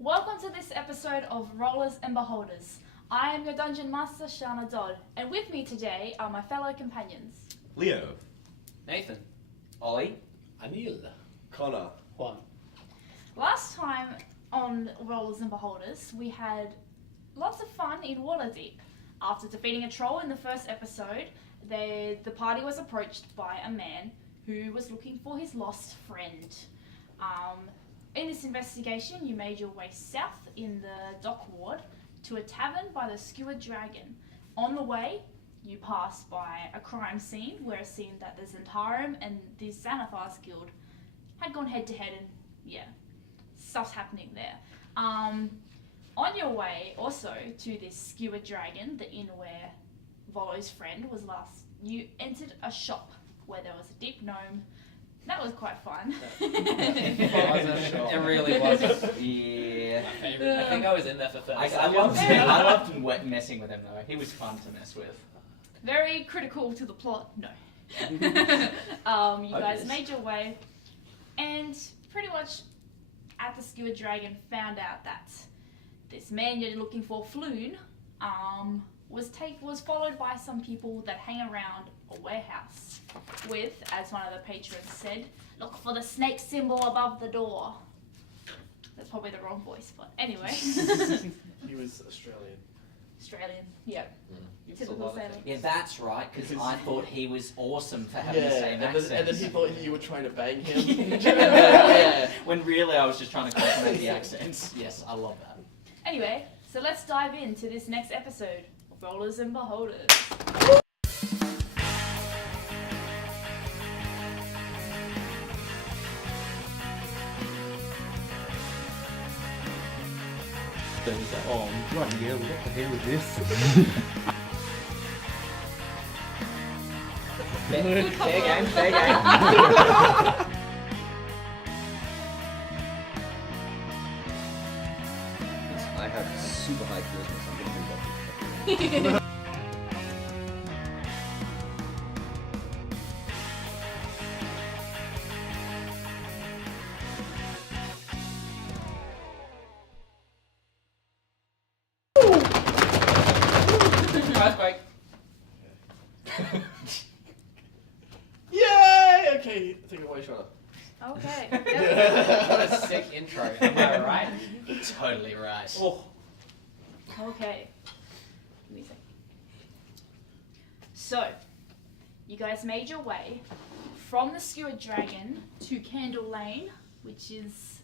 Welcome to this episode of Rollers and Beholders. I am your Dungeon Master, Shana Dodd, and with me today are my fellow companions. Leo. Nathan. Ollie. Anil. Connor. Juan. Last time on Rollers and Beholders, we had lots of fun in Waterdeep. After defeating a troll in the first episode, the party was approached by a man who was looking for his lost friend. In this investigation, you made your way south in the dock ward to a tavern by the Skewered Dragon. On the way, you passed by a crime scene where it seemed that the Zentarum and the Xanathars Guild had gone head to head and, stuff's happening there. On your way also to this Skewered Dragon, the inn where Volo's friend was last, you entered a shop where there was a deep gnome. That was quite fun. It really was. Yeah. My favourite. I think I was in there for 30 I seconds. loved messing with him though. He was fun to mess with. Very critical to the plot. No. You guys made your way, and pretty much at the Skewered Dragon found out that this man you're looking for, Floon, was followed by some people that hang around a warehouse with, as one of the patrons said, look for the snake symbol above the door. That's probably the wrong voice, but anyway. He was Australian. Australian, yeah. It's Typical sailing. Yeah, that's right, because I thought he was awesome for having the same accent. And then he thought you were trying to bang him. Yeah, when really I was just trying to compliment the accents. Yes, I love that. Anyway, so let's dive into this next episode of Rollers and Beholders. Oh, bloody hell, what the hell is this? Fair game. I have super high charisma, so I'm gonna move up. Earthquake. Yay! Okay, take it away, Shana. Okay. What a sick intro. Am I right? Totally right. Oh. Okay. Give me a sec. So, you guys made your way from the Skewered Dragon to Candle Lane, which is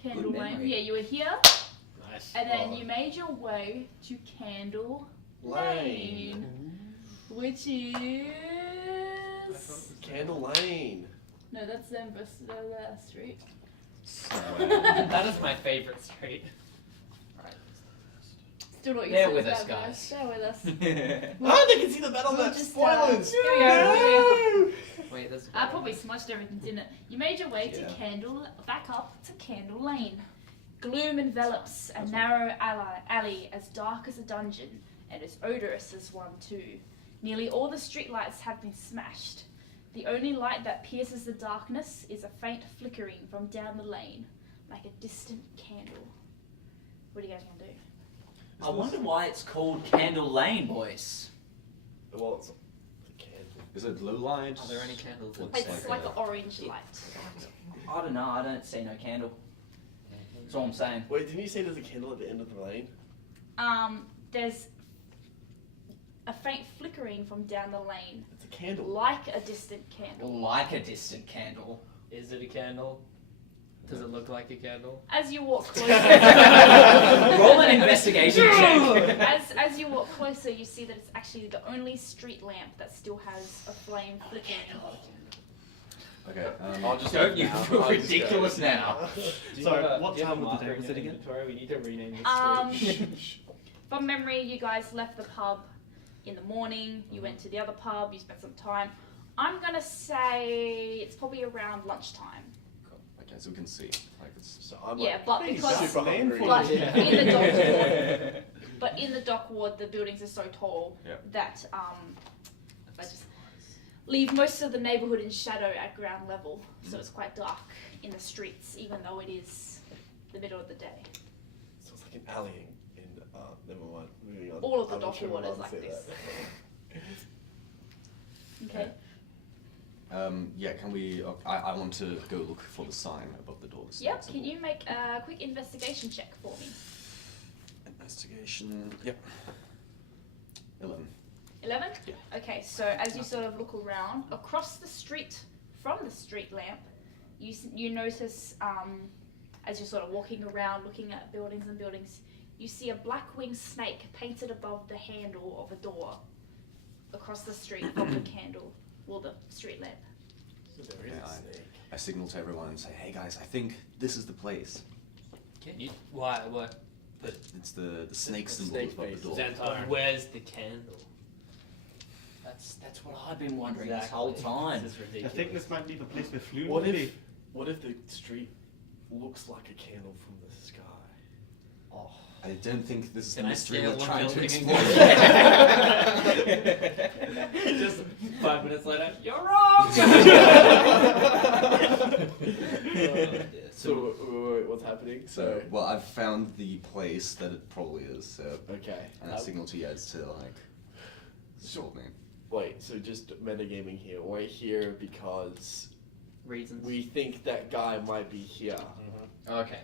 Candle Good Lane. memory. Yeah, you were here, Nice. and then you made your way to Candle Lane, which is Candle Lane. no, that's the street. That is my favourite street. Still not used Bear to with this us, bad boy. guys. Bear with us. Oh, they can see the metal We'll net. just, Spoilers! here we go. Wait, there's. I probably smudged everything, didn't it? You made your way to Yeah. back up to Candle Lane. Gloom envelops a narrow alley as dark as a dungeon and as odorous as one too. Nearly all the streetlights have been smashed. The only light that pierces the darkness is a faint flickering from down the lane, like a distant candle. What do you guys want to do? I wonder why it's called Candle Lane, boys. Well, it's a candle. Is it blue light? Are there any candles? It's like an orange light. I don't know, I don't see no candle. That's all I'm saying. Wait, didn't you say there's a candle at the end of the lane? There's a faint flickering from down the lane, It's a candle. like a distant candle. Like a distant candle. Is it a candle? Does it look like a candle? As you walk closer, Roll an investigation check. as you walk closer, you see that it's actually the only street lamp that still has a flame flickering. Okay. I'll just Don't you now. feel I'll just ridiculous go. now. So, what time of the day was it again? We need to rename the street. From memory, you guys left the pub in the morning. You went to the other pub. You spent some time. I'm gonna say it's probably around lunchtime. Okay, so we can see. Like it's. So I'm Yeah, like, but being because- super hungry. But Yeah. in the dock ward, but in the dock ward, the buildings are so tall Yeah. that I just leave most of the neighbourhood in shadow at ground level, so it's quite dark in the streets, even though it is the middle of the day. So it's like an alley in never mind. Moving on. All of the I'm not dock sure waters I'll like say this. that. Okay. Yeah, can we... I want to go look for the sign above the door. the Yep. sign Can symbol. you make a quick investigation check for me? Investigation... Yep. 11. 11? Yeah. Okay, so as you sort of look around, across the street from the street lamp, you notice, as you're sort of walking around looking at buildings and buildings, you see a black-winged snake painted above the handle of a door across the street from the candle, well, the street lamp. So there is Yeah, a snake. I signal to everyone and say, hey guys, I think this is the place. Can you? Why? What? It's the snake The symbol snake above face. the door. Xantar. Where's the candle? That's what I've been wondering this whole time. This is I ridiculous. think this might be the place where Floon What will if be. what if the street looks like a candle from the sky? Oh. I don't think this is Can the I mystery steal we're one trying to building explore. Just 5 minutes later, you're wrong! So wait, what's happening? So, well, I've found the place that it probably is, so... Okay. And I signal to Yeds to, like, sort me. Wait, so just metagaming here. We're here because Reasons. we think that guy might be here. Okay.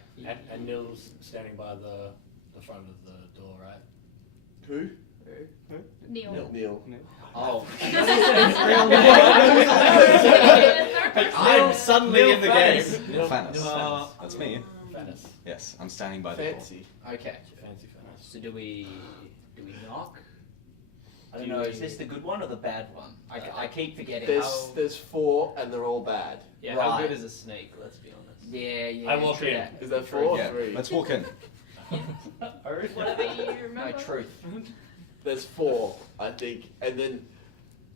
And Nil's standing by the front of the door, right? Who? Neil. Neil. Oh. I'm suddenly in the game. Fanis. That's me. Fanis. Yes, I'm standing by the door. Fancy. Okay. Fancy Fanis. So do we knock? I don't know, is this the good one or the bad one? I keep forgetting. There's 4 and they're all bad. Yeah, how Right. good is a snake? Let's be honest. Yeah. I walk true in. that. Is that 4 or Yeah, 3? let's walk in. Whatever you No, remember. truth. There's 4, I think, and then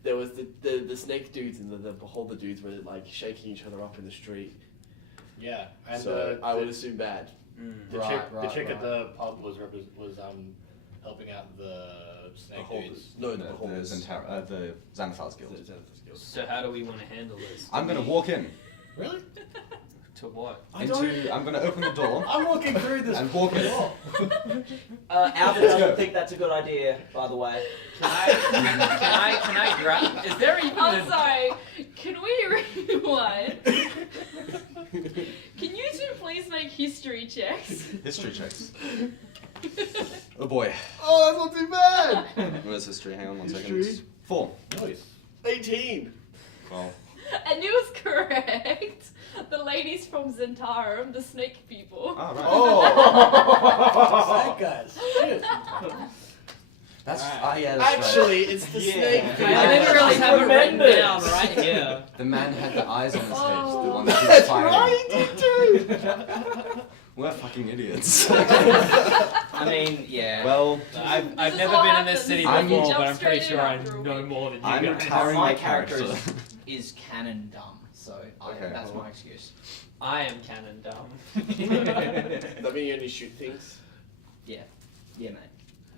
there was the snake dudes and the beholder dudes were like shaking each other up in the street. Yeah, and So I would assume bad. the Right, chick right. at the pub was helping out the snake dudes. No, the The beholders. the Xanathar's Guild. The Xanathar's Guild. So how do we want to handle this? I'm gonna walk in. Really? To what? I I'm gonna open the door I'm walking through this. and walk in. Albert Let's go. doesn't think that's a good idea, by the way. Can I grab? Is there even? I'm sorry. Can we rewind? Can you two please make history checks? History checks. Oh boy. Oh, that's not too bad! Where's history? Hang on one second. History? 4. Nice. 12. 18! And it was correct. The ladies from Zentarum, the snake people. Ah, right. Oh! Snake guys. Shit. That's Alright. yeah. That's Actually, it's the Yeah. snake I people. literally have it written Remembered. down right here. right. The man had the eyes on his head. The Oh. one that was That's firing. right, he did too! We're fucking idiots. I mean, yeah. Well, I've This is never what been in this happens. city I'm- before, You but I'm jump pretty straight sure in I after a know week. more than you I'm guys. tiring my my character character. is canon dumb, so Okay. that's my excuse. I am canon dumb. That mean you only shoot things? Yeah, mate.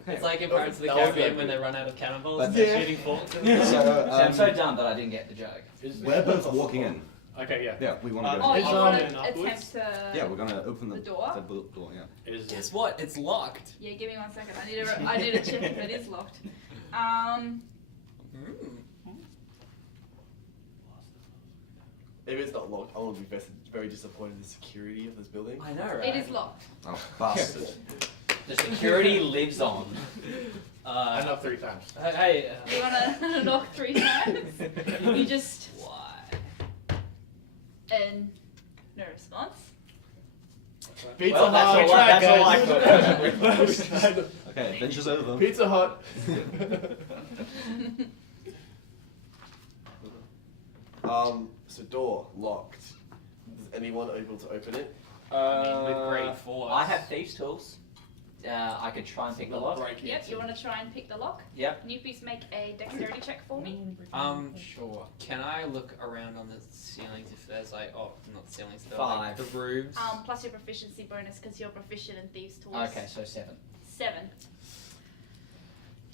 It's like in Pirates of the That was Caribbean very when good. they run out of cannonballs But- and they're Yeah. shooting forks. So, So I'm so dumb that I didn't get the joke. we're both walking in. Okay, yeah. Yeah, we want to go. Oh, Is, you want to upwards? attempt to... Yeah, we're gonna open the The door? door, yeah. Guess what? It's locked. Yeah, give me 1 second. I need to check if it is locked. If it's not locked, I will be very disappointed in the security of this building. I know, right? It is locked. Oh, bastard. The security lives on. I knocked 3 times. Hey. You want to knock 3 times? You just... Why? And no response. Pizza Well, that's Hut! all I- that's all I got. Okay, adventure's over. Pizza Hut! So door locked. Is anyone able to open it? I mean, with grade 4. I have thieves' tools. I could try and pick the lock. Yep, you want to try and pick the lock? Yep. Can you please make a dexterity check for me? Sure. Can I look around on the ceilings if there's like, not the ceilings, the 5. the roofs? Plus your proficiency bonus because you're proficient in thieves' tools. Okay, so 7. 7.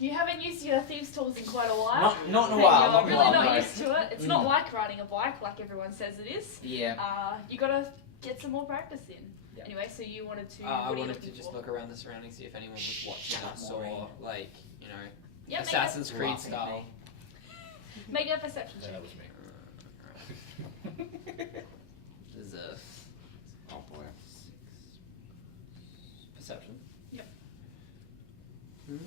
You haven't used your thieves' tools in quite a while. Not in a And while. You're Not in a really while, not no. used to it. It's not like riding a bike like everyone says it is. Yeah. You gotta get some more practice in. Yeah. Anyway, so you wanted to. I what are you wanted to looking just for? look around the surroundings, see if anyone was watching Shut us up, or Maureen. like, you know, Yeah, Assassin's Creed Laughing at style. me. Make a perception Yeah, check. that was me. There's a Oh boy. perception. Yep. 10.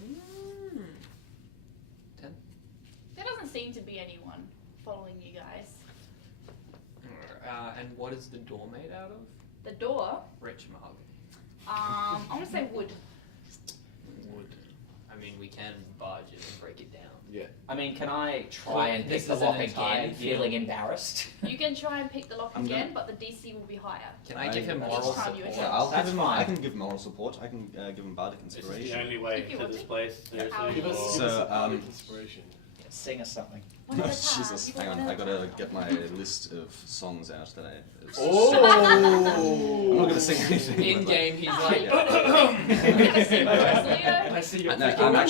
There doesn't seem to be anyone following you guys. And what is the door made out of? The door, Rich mug. I want to say wood. Wood. I mean, we can barge it and break it down. Yeah. I mean, can I try Well, and this pick the is an lock entire again, feeling guild. embarrassed? You can try and pick the lock I'm again, but the DC will be higher. Can I give him Each moral time you support? attempt. I'll That's give him. fine. I can give moral support. I can give him bardic This is inspiration. the only way If you to want this to. place. Seriously. Give us, or- give us So, a bardic inspiration. Sing us something. One at a time. Jesus, People hang on. one I at a gotta time. get my list of songs out that I. Oh! I'm not gonna sing anything. In but, game, he's No, like. you never seen my first Leo. I see your No, freaking I'm moral.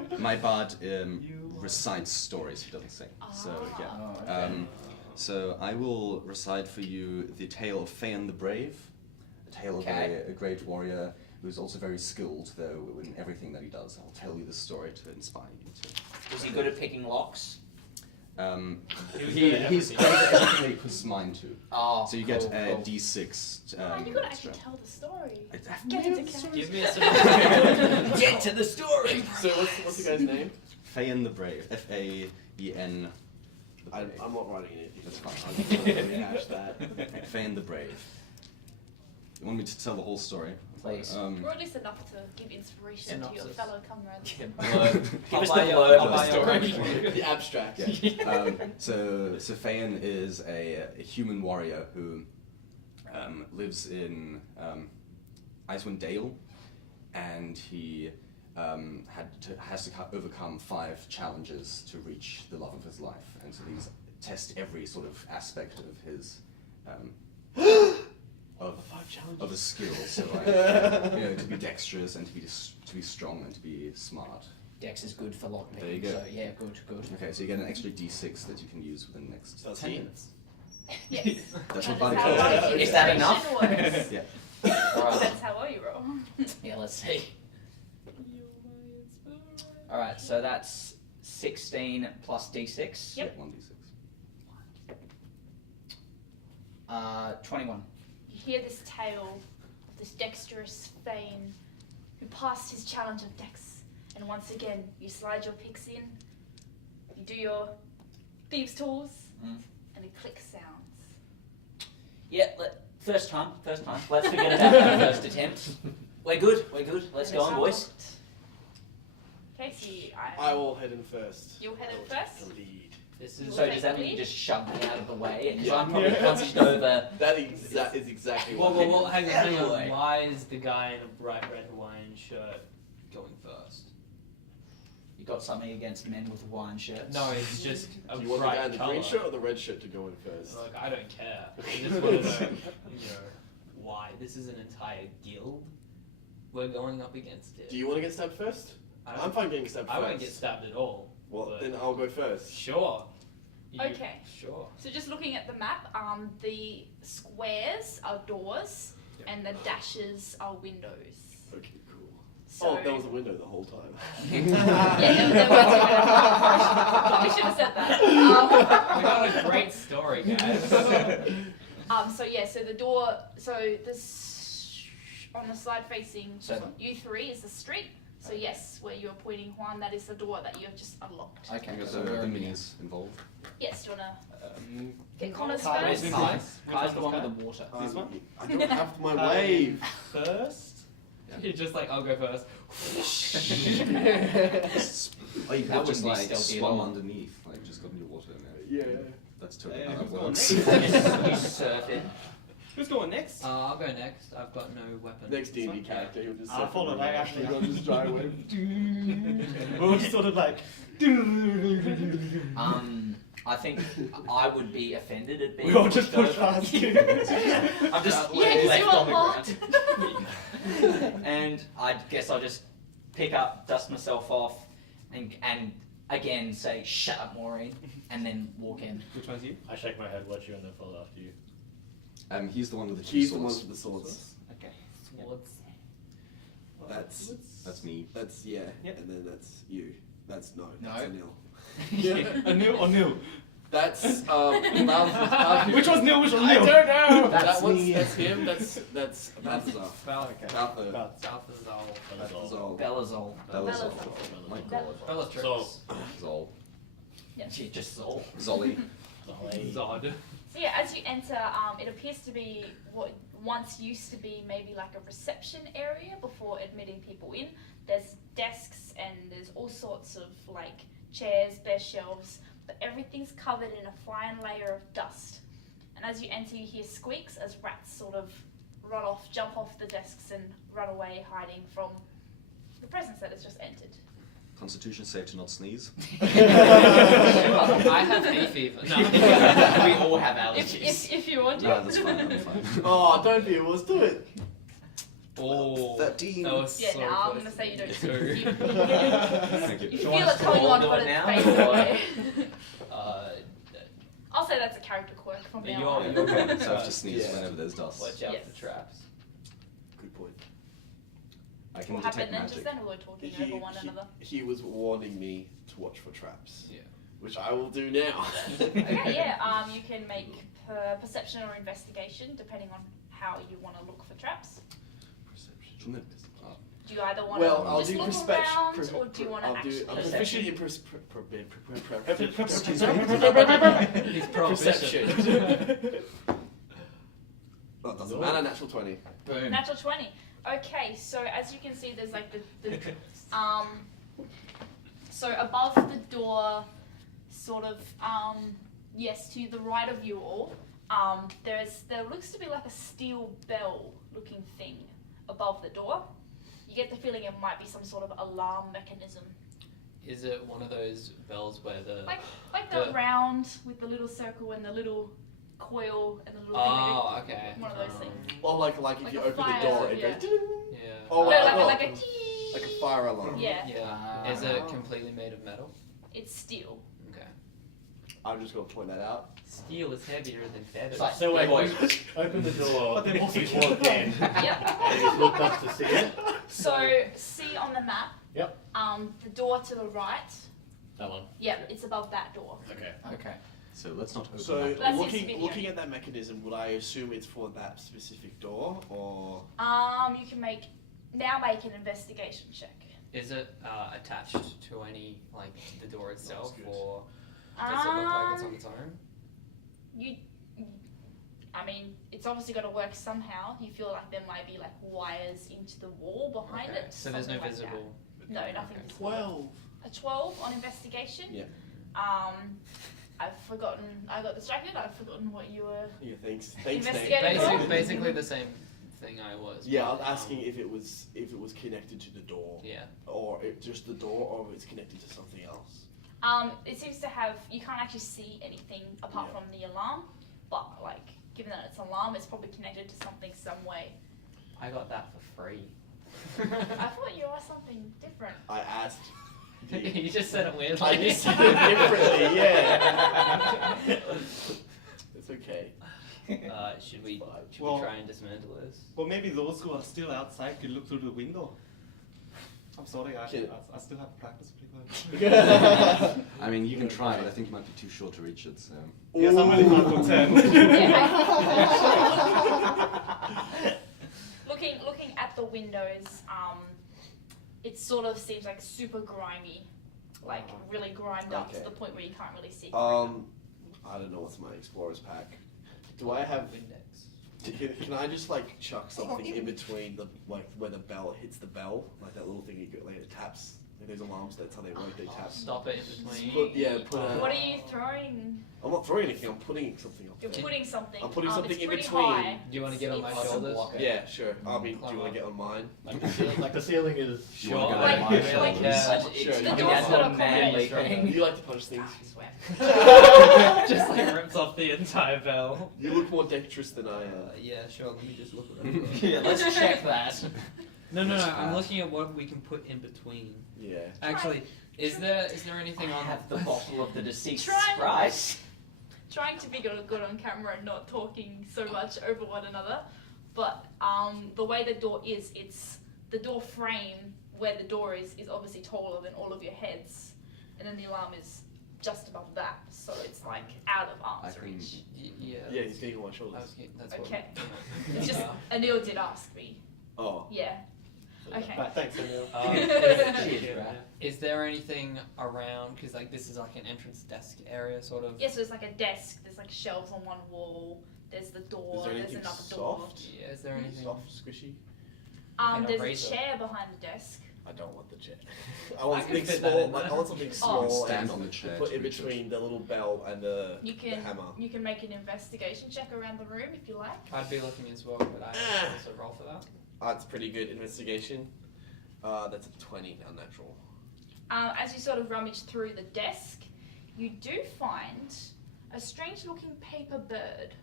actually my bard recites stories. He doesn't sing. So yeah. Oh, okay. So I will recite for you the tale of Phaon the Brave, a tale of Okay. a great warrior who's also very skilled, though, in everything that he does. I'll tell you the story to inspire you. Was he good at picking locks? He's great at everything he puts his mind to. Oh, So you get cool, a cool. D6. Oh, you gotta extra. actually tell the story. I've Get made into the character. story. Give me a Get to the story. So what's the guy's name? Phaon the Brave. F-A-E-N. I'm not writing it. That's fine. I'm just gonna rehash that. Phaon the Brave. You want me to tell the whole story? Please. Or at least enough to give inspiration to your Synopsis. fellow comrades. Give I'll us the buy blurb I'll of buy the your story. The abstract. So Phaon is a human warrior who lives in Icewind Dale, and he has to overcome 5 challenges to reach the love of his life, and so these test every sort of aspect of his of his skills. So like, to be dexterous and to be strong and to be smart. Dex is good for lock picking. There you go. So yeah, good. Okay, so you get an extra D6 that you can use within the next 10 13. minutes. Yes. That's That what is body how code my is. Is that inspiration enough? works. Yeah. Alright. That's how I roll. Yeah, let's see. Alright, so that's 16 plus D6. Yep. 1d6. 21. You hear this tale of this dexterous Thane who passed his challenge of dex, and once again you slide your picks in, you do your thieves' tools, and a click sounds. Yeah, first time. Let's forget about that first attempt. We're good. Let's And go it's on, boys. unlocked. Casey, I will head in first. You'll head in I will first? take the lead. This is So does that mean you just shove me out of the way? And Yeah. I'm probably hunched over. That is exactly what. Whoa, hang Anyway. on. Why is the guy in a bright red Hawaiian shirt going first? You got something against men with Hawaiian shirts? No, it's just a Do you want the guy bright in the colour. green shirt or the red shirt to go in first? Look, I don't care. I just want to know, why. This is an entire guild we're going up against it. Do you want to get stabbed first? I'm fine getting stabbed I first. won't get stabbed at all. Well, but- then I'll go first. Sure. Okay. Sure. So just looking at the map, the squares are doors, Yep. and the dashes are windows. Okay, cool. So Oh, there was a window the whole time. yeah, there was a window. Probably should have said that. We got a great story, guys. So the door. So on the side facing So- you 3 is the street. So yes, where you're pointing, Juan, that is the door that you have just unlocked. Okay, Because so the we're minis involved. Yes, do you wanna get Connor's Kai's first? the one with the water. This one? I don't have my wave. First? You're just like, I'll go first. Oh, you That could just wouldn't be like stealthy at swim all. underneath, like just got your water in there. Yeah. That's totally Yeah, how that who's going works. You surf in. Who's going next? I'll go next. I've got no weapon. Next D&D character, he'll just. I'll follow that, actually. He'll just dry wave. We're just sort of like. I think I would be offended at being We all just pushed push over. past you. I'm just Yeah, 'cause left you are on the locked. ground. And I guess I'll just pick up, dust myself off, and again say, "Shut up, Maureen," and then walk in. Which one's you? I shake my head, watch you, and then follow after you. He's the one with the two He's the swords. one with the swords. Okay. Swords. That's me. That's yeah. Yep. And then that's you. That's no. No. That's Anil. A new or new? That's Which was new? Which was new? I don't know. That's that one's me. That's him. That's Balthazar. Okay. Balthazar. Balthazar. Belazol. Belazol. My God. Bellatrix. Zol. Yeah. She just Zol. Zolly. Zod. So yeah, as you enter, it appears to be what once used to be maybe like a reception area before admitting people in. There's desks and there's all sorts of like chairs, bare shelves, but everything's covered in a fine layer of dust. And as you enter, you hear squeaks as rats sort of jump off the desks and run away, hiding from the presence that has just entered. Constitution save to not sneeze. I have hay fever. No. We all have allergies. If you want to. No, that's fine. I'm fine. Oh, don't be. Let's do it. Oh, 13. that was Yeah, so no, I'm close gonna say you don't. to You, Thank you. you You feel want it us to coming all on, do but it it's now, fading or- away. Uh, I'll say that's a character quirk from now You're- on. you're- Okay, so I have to sneeze Yeah. whenever there's dust. watch out Yes. for traps. Good point. I can What detect happened then just magic. then? We were talking over one another. He was warning me to watch for traps. Yeah. Which I will do now. Okay, yeah. You can make perception or investigation depending on how you want to look for traps. Shouldn't it? Do you either want Well, to I'll just do look perspection. around, or do you want to I'm actually? proficient in He's proficient. perception. Well, it doesn't matter. Natural 20. Boom. Natural 20. Okay, so as you can see, there's like the so above the door, sort of yes, to the right of you all, there looks to be like a steel bell looking thing above the door. You get the feeling it might be some sort of alarm mechanism, Is it one of those bells where the... like the round with the little circle and the little coil and the little Oh, thing. okay. One of those things. Or like if Like you a open the fire, door, it yeah. goes. Ding. Yeah. Oh, No, like a tee. like a fire alarm. Yeah, Yeah. Is it completely made of metal? it's steel. Okay. I'm just gonna point that out. Steel is heavier than feathers. It's like, So wait, boys. open the door. But they also He's walked in. Yep. And he's looked up to see it. So see on the map. Yep. The door to the right. That one. Yep, it's above that door. Okay. Okay. So let's not open So that. That seems to be the looking at that mechanism, would I assume it's for that specific door, or You can make an investigation check. Is it attached to any, like, the door itself, good. or does it look like it's on its own? I mean, it's obviously got to work somehow. You feel like there might be like wires into the wall behind Okay. it. So there's no something like that. visible... No, nothing Okay. visible. 12? A 12 on investigation. Yeah. I've forgotten. I got distracted. I've forgotten what you were. Yeah, thanks. Thanks, Nate. Investigating. Basically the same thing I was. Yeah, I but, was asking if it was connected to the door, Yeah. or just the door, or if it's connected to something else. It seems to have. You can't actually see anything apart Yeah. from the alarm, but like, given that it's an alarm, it's probably connected to something some way. I got that for free. I thought you asked something different. I asked. You just said it weirdly. I just said it differently. Yeah. It's okay. Should we Well- try and dismantle this? Well, maybe those who are still outside could look through the window. I'm sorry, I still have practice pretty good. I mean, you can try, but I think you might be too short to reach it. So Yes, I'm only 5'10". Looking at the windows, it sort of seems like super grimy, like really grimed up to Okay. the point where you can't really see. I don't know what's my explorer's pack. Do I have? Index. Can I just like chuck something in between the like where the bell hits the bell, like that little thing you get like it taps. Like there's alarms. That's how they work. They tap. Stop it in between. Put a, What are you throwing? I'm not throwing anything. I'm putting something up You're there. putting something. I'm putting something it's in pretty between. high. Do you want to get on my It's- shoulders? Yeah, sure. I mean, do you want to get on mine? Like the ceiling is. You wanna Sure. go Like- on my like- shoulders? Sure, The you door's can- got a manly combination. You like to punch things. Ah, I swear. Just like rips off the entire bell. You look more dexterous than I am. Yeah, sure. Let me just look around. Yeah, let's check that. No. That's I'm fast. looking at what we can put in between. Yeah. Actually, is there anything I on have the bottle of the deceased Try- Sprite. trying to be good on camera and not talking so much over one another. But the way the door is, it's the door frame where the door is obviously taller than all of your heads, and then the alarm is just above that, so it's like out of arm's reach. Yeah. Yeah, he's getting on my shoulders. That's Okay. What, It's just Anil did ask me. Oh. Yeah. Okay. Right, thanks, Emil. Cheers, right? Is there anything around? Because like this is like an entrance desk area, sort of. Yeah, so there's like a desk. There's like shelves on one wall. There's the door. Is there There's anything another door. soft? Yeah. Is there anything? Soft, squishy? And a There's razor. a chair behind the desk. I don't want the chair. I want I can something fit that small. in Like, I there. want something You small can stand and on the chair put to in reach it. between the little bell and the You can hammer. You can make an investigation check around the room if you like. I'd be looking as well, but I also roll for that. That's pretty good investigation. That's a 20 unnatural. As you sort of rummage through the desk, you do find a strange-looking paper bird.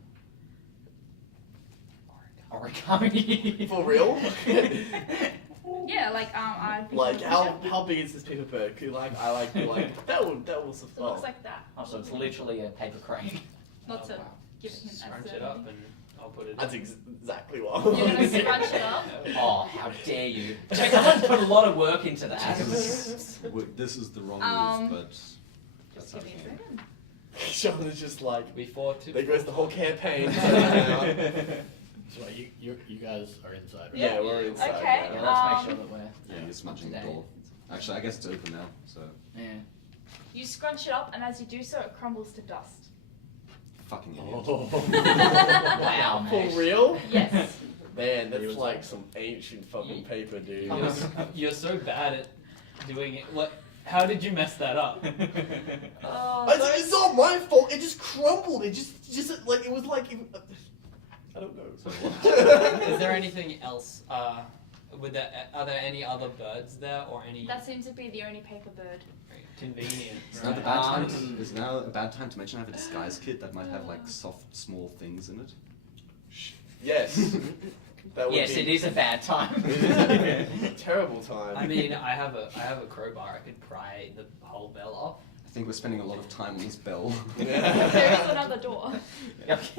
Origami. For real? Yeah, like I'd be Like how big is this paper bird? Could I like be like that will It looks suffice. like that. Oh, so it's literally a paper crane. Not to wow. give it him Scrunch as it up and I'll put it. That's in. exactly what. You're gonna scrunch it up. Oh, how dare you! Check, I put a lot of work into that. This is the wrong Um, move, but Just that's give me a happening. second. Sean is just like Before two. there goes the whole campaign. So you guys are inside, right? Yeah, we're inside. Okay, now. Let's make sure that we're. Yeah, you're smudging the Today. door. Actually, I guess it's open now, so Yeah. You scrunch it up, and as you do so, it crumbles to dust. fucking idiot. Wow, For mate. real? Yes. Man, that's like some ancient fucking paper, dude. You're so bad at doing it. What? How did you mess that up? Oh, It's not my fault. It just crumbled. It just like it was like. I don't know. Is there anything else? Are there any other birds there or any? that seems to be the only paper bird. Convenient. Is now, right? the bad time to, is now a bad time to mention I have a disguise kit that might have like soft, small things in it? Yes. That would Yes, be it is a bad time. a terrible time. I mean, I have a crowbar. I could pry the whole bell off. I think we're spending a lot of time on this bell. There is another door. It's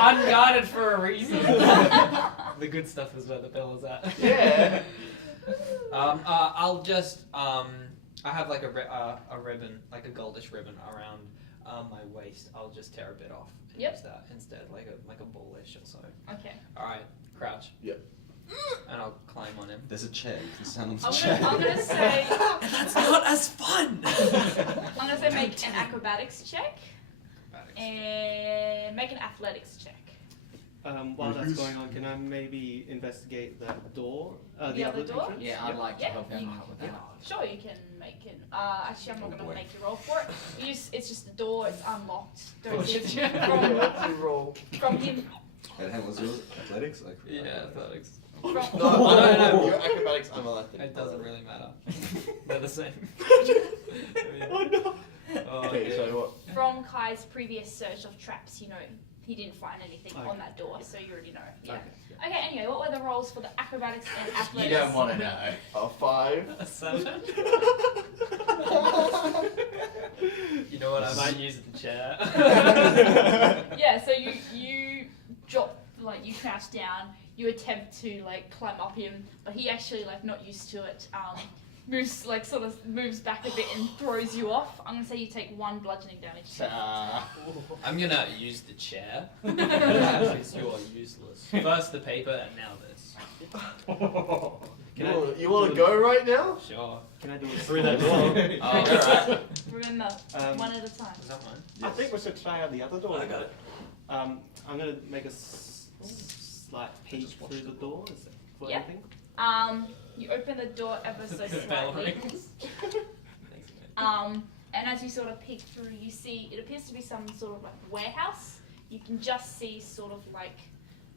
unguarded for a reason. The good stuff is where the bell is at. Yeah. I'll just I have like a ribbon, like a goldish ribbon around my waist. I'll just tear a bit off and Yep. use that instead, like a bullish or so. Okay. All right, crouch. Yep. And I'll climb on him. There's a chair. You can stand on the I'm chair. gonna say That's not as fun. I'm gonna say make an acrobatics check and make an athletics check. While that's going on, can I maybe investigate that door? The other door? entrance? Yeah, I'd like to Yeah, help him you- out with that. Sure, you can make it. Actually, I'm not Oh, gonna boy. make you roll for it. It's just the door. It's unlocked. Don't Bullshit. from, roll. from him. And how was yours? Athletics? Like, Yeah, athletics. From, No, your acrobatics, I'm elected. It doesn't really matter. They're the same. Oh no. Oh, Okay, dear. so what? from Kai's previous search of traps, you know, he didn't find anything Okay. on that door, so you already know. Yeah. Okay. Okay. Anyway, what were the rolls for the acrobatics and athletics? You don't want to know. A 5. A 7. You know what? I might use the chair. Yeah. So you drop, like you crouch down. You attempt to like climb up him, but he actually like not used to it. Moves like sort of moves back a bit and throws you off. I'm gonna say you take 1 bludgeoning damage. I'm gonna use the chair. Because you are useless. First the paper and now this. You want to go right now? Sure. Can I do it through that door? Oh, alright. Remember, one at a time. Is that mine? I think we should try out the other door. I got it. I'm gonna make a slight peek through the door. Is it for Yeah. anything? You open the door ever so The bell slightly. rings. And as you sort of peek through, you see it appears to be some sort of like warehouse. You can just see sort of like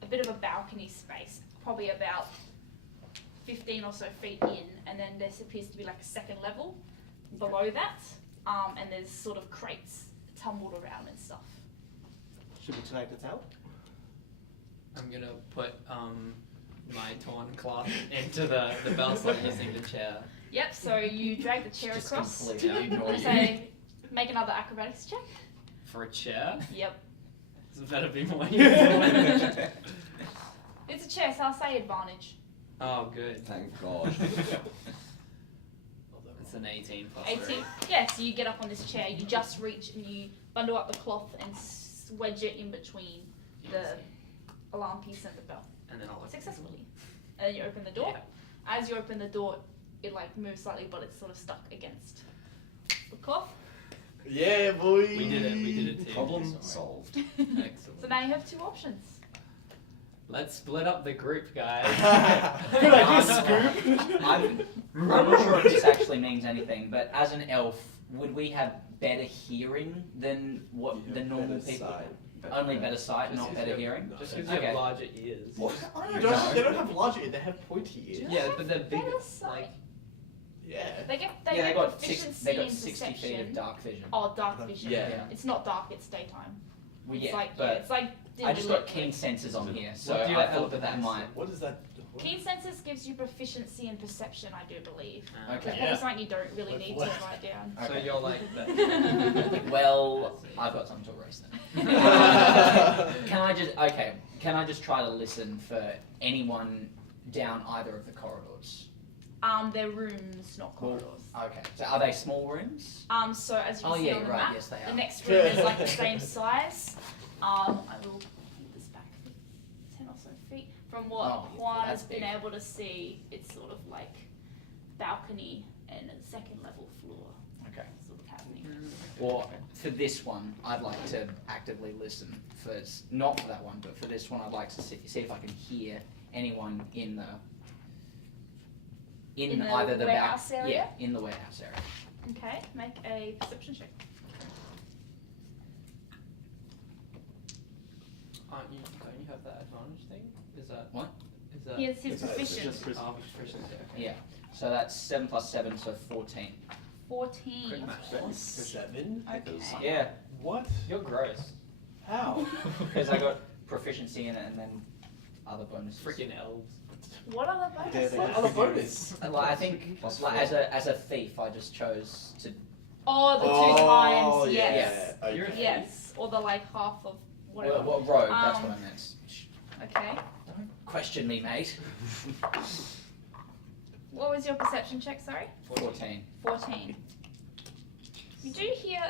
a bit of a balcony space, probably about 15 or so feet in, and then there appears to be like a second level below that, and there's sort of crates tumbled around and stuff. Should we try this out? I'm gonna put my torn cloth into the bell slot using the chair. Yep, so you drag the chair Just across. completely ignore you. Say, Make another acrobatics check. For a chair? Yep. This better be more useful. It's a chair, so I'll say advantage. Oh, good. Thank God. It's an 18 plus 18. three. Yeah, so you get up on this chair, you just reach and you bundle up the cloth and wedge it in between the alarm piece and the bell. And then I'll open Successfully. And then you open the door. Yeah. As you open the door, it like moves slightly, but it's sort of stuck against the cloth. Yeah, boy. We did it too. Problem solved. Excellent. So now you have 2 options. Let's split up the group, guys. Good idea, Scoop. I'm not sure if this actually means anything, but as an elf, would we have better hearing than what You the have normal better people? sight. Only better sight, Just not 'cause better you have- hearing. Just because you Okay. have larger ears. What? They don't have larger ears, they have pointy ears. Yeah, but they're big. Better sight. Like, Yeah. They get Yeah, they get got proficiency they got in 60 feet perception. of dark vision. Oh, dark vision. Yeah. It's not dark, it's daytime. Well, It's yeah, like but it's like I just dimly got keen senses on here, so What do I your thought that elements might. What is that? Keen senses gives you proficiency in perception, I do believe. uh, Okay. It's probably something you don't really need to What? write down. So Okay. you're like the. Well, I've got something to erase then. Can I just try to listen for anyone down either of the corridors? They're rooms, not corridors. Okay. So are they small rooms? So as you can Oh see yeah, on the right. map, Yes, they the are. next room is like the same size. I will pull this back 10 or so feet. From what Oh, Juan that's has been big. able to see, it's sort of like balcony and a second level floor Okay. sort of happening. Or for this one, I'd like to actively listen. Not for that one, but for this one, I'd like to see if I can hear anyone in the In the either the warehouse back, area? yeah, in the warehouse area. Okay, make a perception check. Don't you have that advantage thing? Is that What? Is that? He is his It's proficient. just Oh, proficiency. Okay. Yeah. So that's 7 plus 7, so 14. 14. Quick math. 7? Okay. Yeah. What? You're gross. How? Because I got proficiency in it and then other bonuses. Freaking elves. What other bonuses? What other bonus? Like, I think Plus like, four. as a thief, I just chose to. Oh, the 2 times, yeah. yes. Okay. You're a Yes, or the like half of whatever. What rogue? That's what I meant. Okay. Don't question me, mate. What was your perception check, sorry? 14. 14. You do hear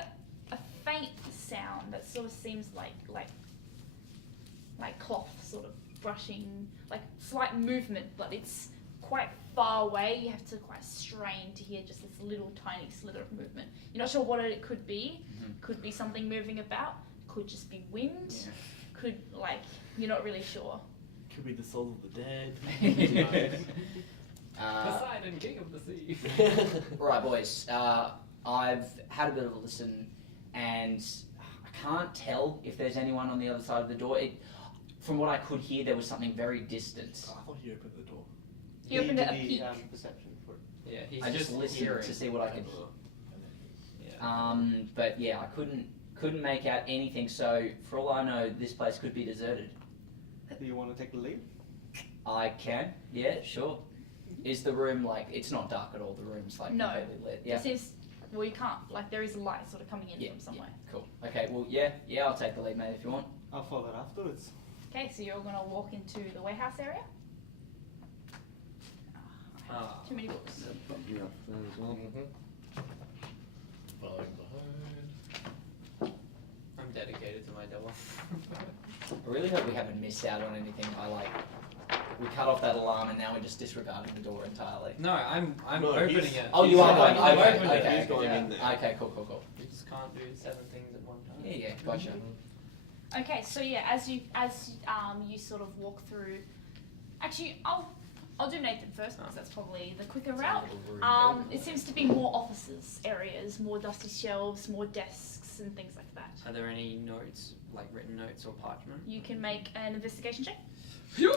a faint sound that sort of seems like cloth sort of brushing, like slight movement, but it's quite far away. You have to quite strain to hear just this little tiny slither of movement. You're not sure what it could be. Mhm. Could be something moving about. Could just be wind. Yeah. Could you're not really sure. Could be the soul of the dead. Poseidon, king of the sea. Right, boys. I've had a bit of a listen, and I can't tell if there's anyone on the other side of the door. From what I could hear, there was something very distant. I thought he opened the door. He opened it a peek. Perception for Yeah, he's I just listened hearing. to see what I could. Yeah. But yeah, I couldn't make out anything. So for all I know, this place could be deserted. Do you want to take the lead? I can. Yeah, sure. Is the room it's not dark at all? The room's No. completely lit. Yeah. It seems you can't there is light sort of coming in Yeah, from somewhere. Cool. Okay. Well, yeah. I'll take the lead, mate, if you want. I'll follow afterwards. Okay, so you're gonna walk into the warehouse area. Too many books. Following behind. I'm dedicated to my double. I really hope we haven't missed out on anything by we cut off that alarm and now we're just disregarding the door entirely. No, I'm No, opening he's- it. Oh, you are going. I'm Okay, opening it, okay, he's going in there. Okay, cool. You just can't do 7 things at one time. Yeah, gotcha. Okay, so yeah, as you sort of walk through. Actually, I'll do Nathan first because that's probably the quicker route. It seems to be more offices areas, more dusty shelves, more desks and things like that. Are there any notes, written notes or parchment? You can make an investigation check. 10.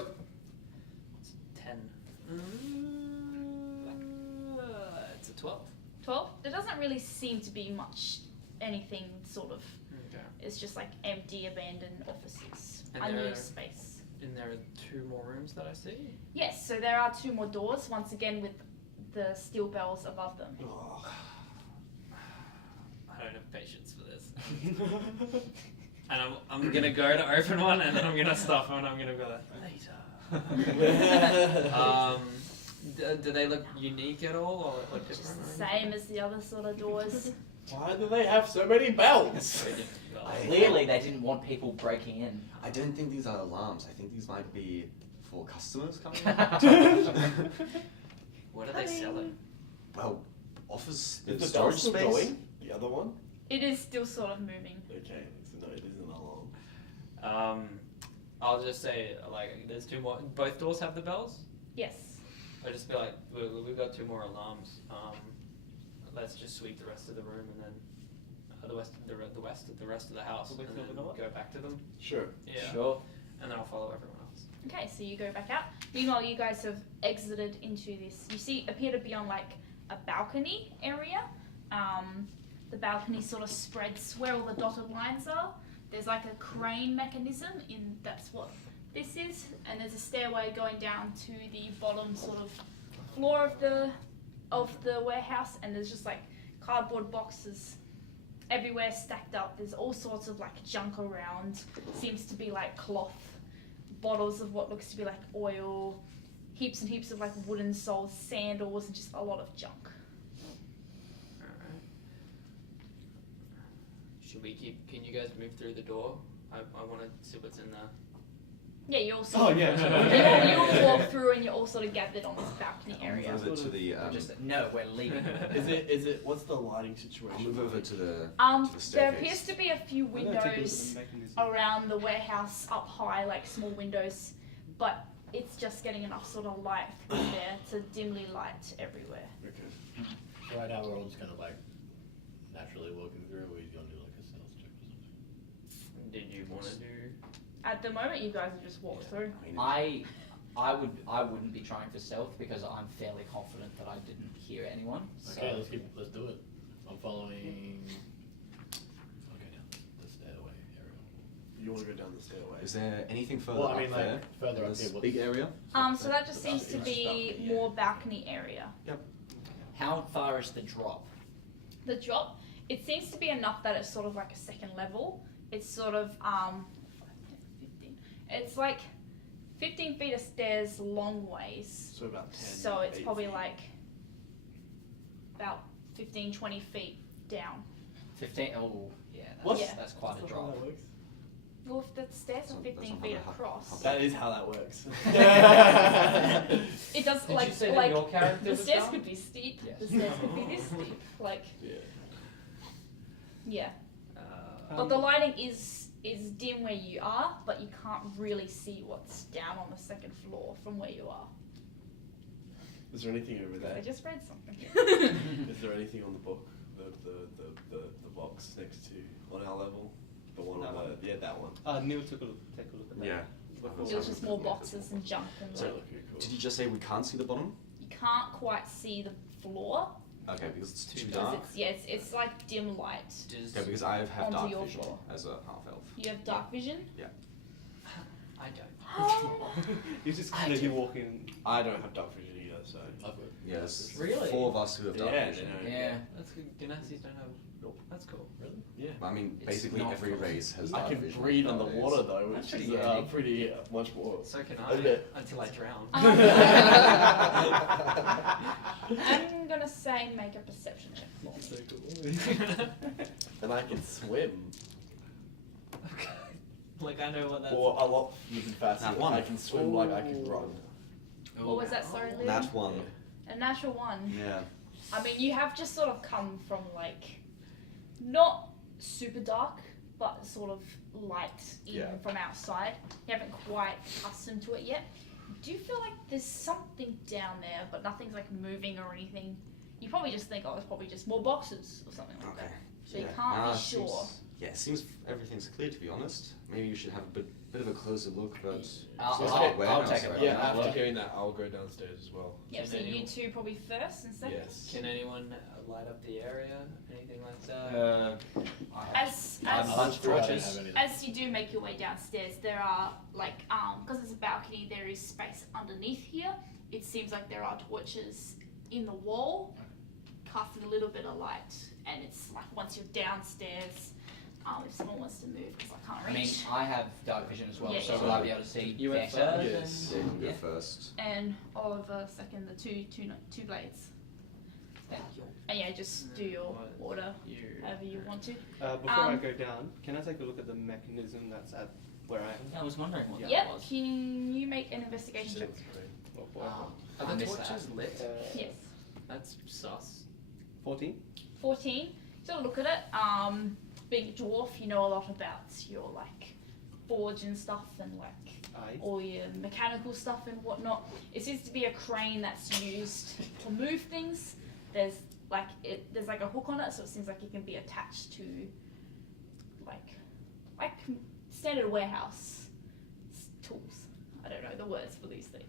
It's a 12. 12. There doesn't really seem to be much anything sort of. Okay. It's just empty, abandoned offices, And unused space. And there are 2 more rooms that I see. Yes, so there are 2 more doors, once again with the steel bells above them. I don't have patience for this. And I'm gonna go to open one, and then I'm gonna stop, and I'm gonna go later. Do they look unique at all, or look Just different? the same as the other sort of doors. Why do they have so many bells? Clearly, they didn't want people breaking in. I don't think these are alarms. I think these might be for customers coming in. What are they selling? Well, office Is the bell storage still space. going? The other one? It is still sort of moving. Okay, so no, it isn't alarm. I'll just say, like, there's 2 more. Both doors have the bells? Yes. I'll just be like, we've got 2 more alarms. Let's just sweep the rest of the room, and then the rest of the house, Go back and to then the door? go back to them. Sure. Yeah. Sure. And then I'll follow everyone else. Okay, so you go back out. Meanwhile, you guys have exited into this. You appear to be on like a balcony area. The balcony sort of spreads where all the dotted lines are. There's like a crane mechanism that's what this is, and there's a stairway going down to the bottom sort of floor of the warehouse, and there's just like cardboard boxes everywhere stacked up. There's all sorts of like junk around. Seems to be like cloth, bottles of what looks to be like oil, heaps and heaps of like wooden soles, sandals, and just a lot of junk. Alright. Should we can you guys move through the door? I want to see what's in there. Yeah, you all Oh, sort of, yeah. you all walk through and you're all sort of gathered on this balcony area. I'll move over to the. No, we're leaving. Is it? What's the lighting I'll situation? move over to the. There staircase. appears to be a few windows around the warehouse up high, like small windows, but it's just getting enough sort of light through there to dimly light everywhere. Okay. So right now we're all just kind of like naturally walking through. We're gonna do like a stealth check or something. Did you want to do? At the moment, you guys have just walked through. I wouldn't be trying for stealth because I'm fairly confident that I didn't hear anyone. Okay, So let's do it. I'm following. Okay, down the stairway area. You want to go down the stairway? Is there anything further Well, I up mean, there? like further in up this here. What's big area. So that just seems to be more balcony area. how far is the drop? The drop, it seems to be enough that it's sort of like a second level. It's sort of 15. It's like 15 feet of stairs long ways. So about 10. So it's 8 probably feet. like about 15, 20 feet down. 15. Oh, yeah. What? That's quite a That's not how drop. that works. Well, if the stairs are That's 15 not feet how- across, That is how that works. it does Did like you say that like your character the was stairs down? could be steep. Yes. The stairs could be this steep. Like Yeah. yeah. But the lighting is dim where you are, but you can't really see what's down on the second floor from where you are. Is there anything over I there? just read something. Is there anything on the book? The box next to on our level? The one That on one? the that one. Neil take a look at that. Yeah. It was just more boxes and junk and So like okay, cool. Did you just say we can't see the bottom? you can't quite see the floor Okay, because it's too because dark. it's like dim light. Okay, because I have onto dark your vision floor. as a half elf. You have dark vision. I don't. You just kind of you walk in. I don't have dark vision either, so. I've got Yes. Really? 4 of us who have dark Yeah, vision. no. Yeah. That's good. Ganassi's don't have. Nope. That's cool. really. Yeah. I mean, It's basically not every cool. race has I dark can vision. breathe on the nowadays. water though, That's which is pretty handy. pretty much more. So can Okay. I. Until I drown. I'm gonna say make a perception check for me. So cool. And I can swim, Like I know what that's. or a lot faster. That one. I can swim like I can run. What was that? Sorry, Lou? That one. A natural one. Yeah. I mean, you have just sort of come from like not super dark, but sort of light in Yeah. from outside. You haven't quite accustomed to it yet. Do you feel like there's something down there, but nothing's like moving or anything? You probably just think, oh, it's probably just more boxes or something like Okay. that. So you Yeah. can't Nah, be sure. Yeah, it seems everything's clear to be honest. Maybe you should have a bit of a closer look, but I'll warehouse, take it. right? Yeah, Yeah, after well. hearing that, I'll go downstairs as well. Yeah, Can so you anyone- two probably first and second. Yes. Can anyone light up the area? Anything like that? As Lunch torches. as you do make your way downstairs, there are like because it's a balcony, there is space underneath here. It seems like there are torches in the wall, casted a little bit of light, and it's like once you're downstairs, if someone wants to move, because I can't I mean, reach. I have dark vision as well, Yeah, so yeah. will I be able to see You went better? first. Yes, yeah, you can go Yeah. first. And Oliver second, the two blades. Thank you. And yeah, just do your order however you want to. Before I go down, can I take a look at the mechanism that's at where I am? I was wondering what that Yep. was. Can you make an investigation check? Oh boy. I Are the missed torches that. lit? Yes. That's sus. 14? 14. So look at it. Being a dwarf, you know a lot about your like forge and stuff, and like Aye. all your mechanical stuff and whatnot. It seems to be a crane that's used to move things. There's like a hook on it, so it seems like it can be attached to like standard warehouse tools. I don't know the words for these things.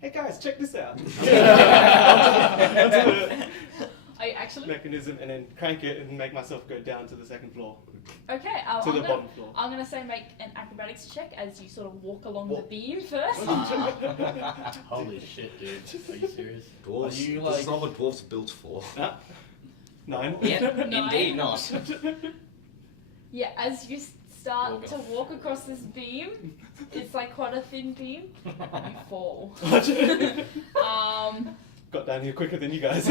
Hey guys, check this out. Are you actually? Mechanism and then crank it and make myself go down to the second floor. Okay. To the bottom floor. I'm gonna say make an acrobatics check as you sort of walk along the beam first. Holy shit, dude. Are you serious? Dwarves. Are you, this is like- not what dwarves are built for. 9. Yeah, Nine. indeed not. Yeah, as you start to walk across this beam, it's like quite a thin beam. You fall. Got down here quicker than you guys.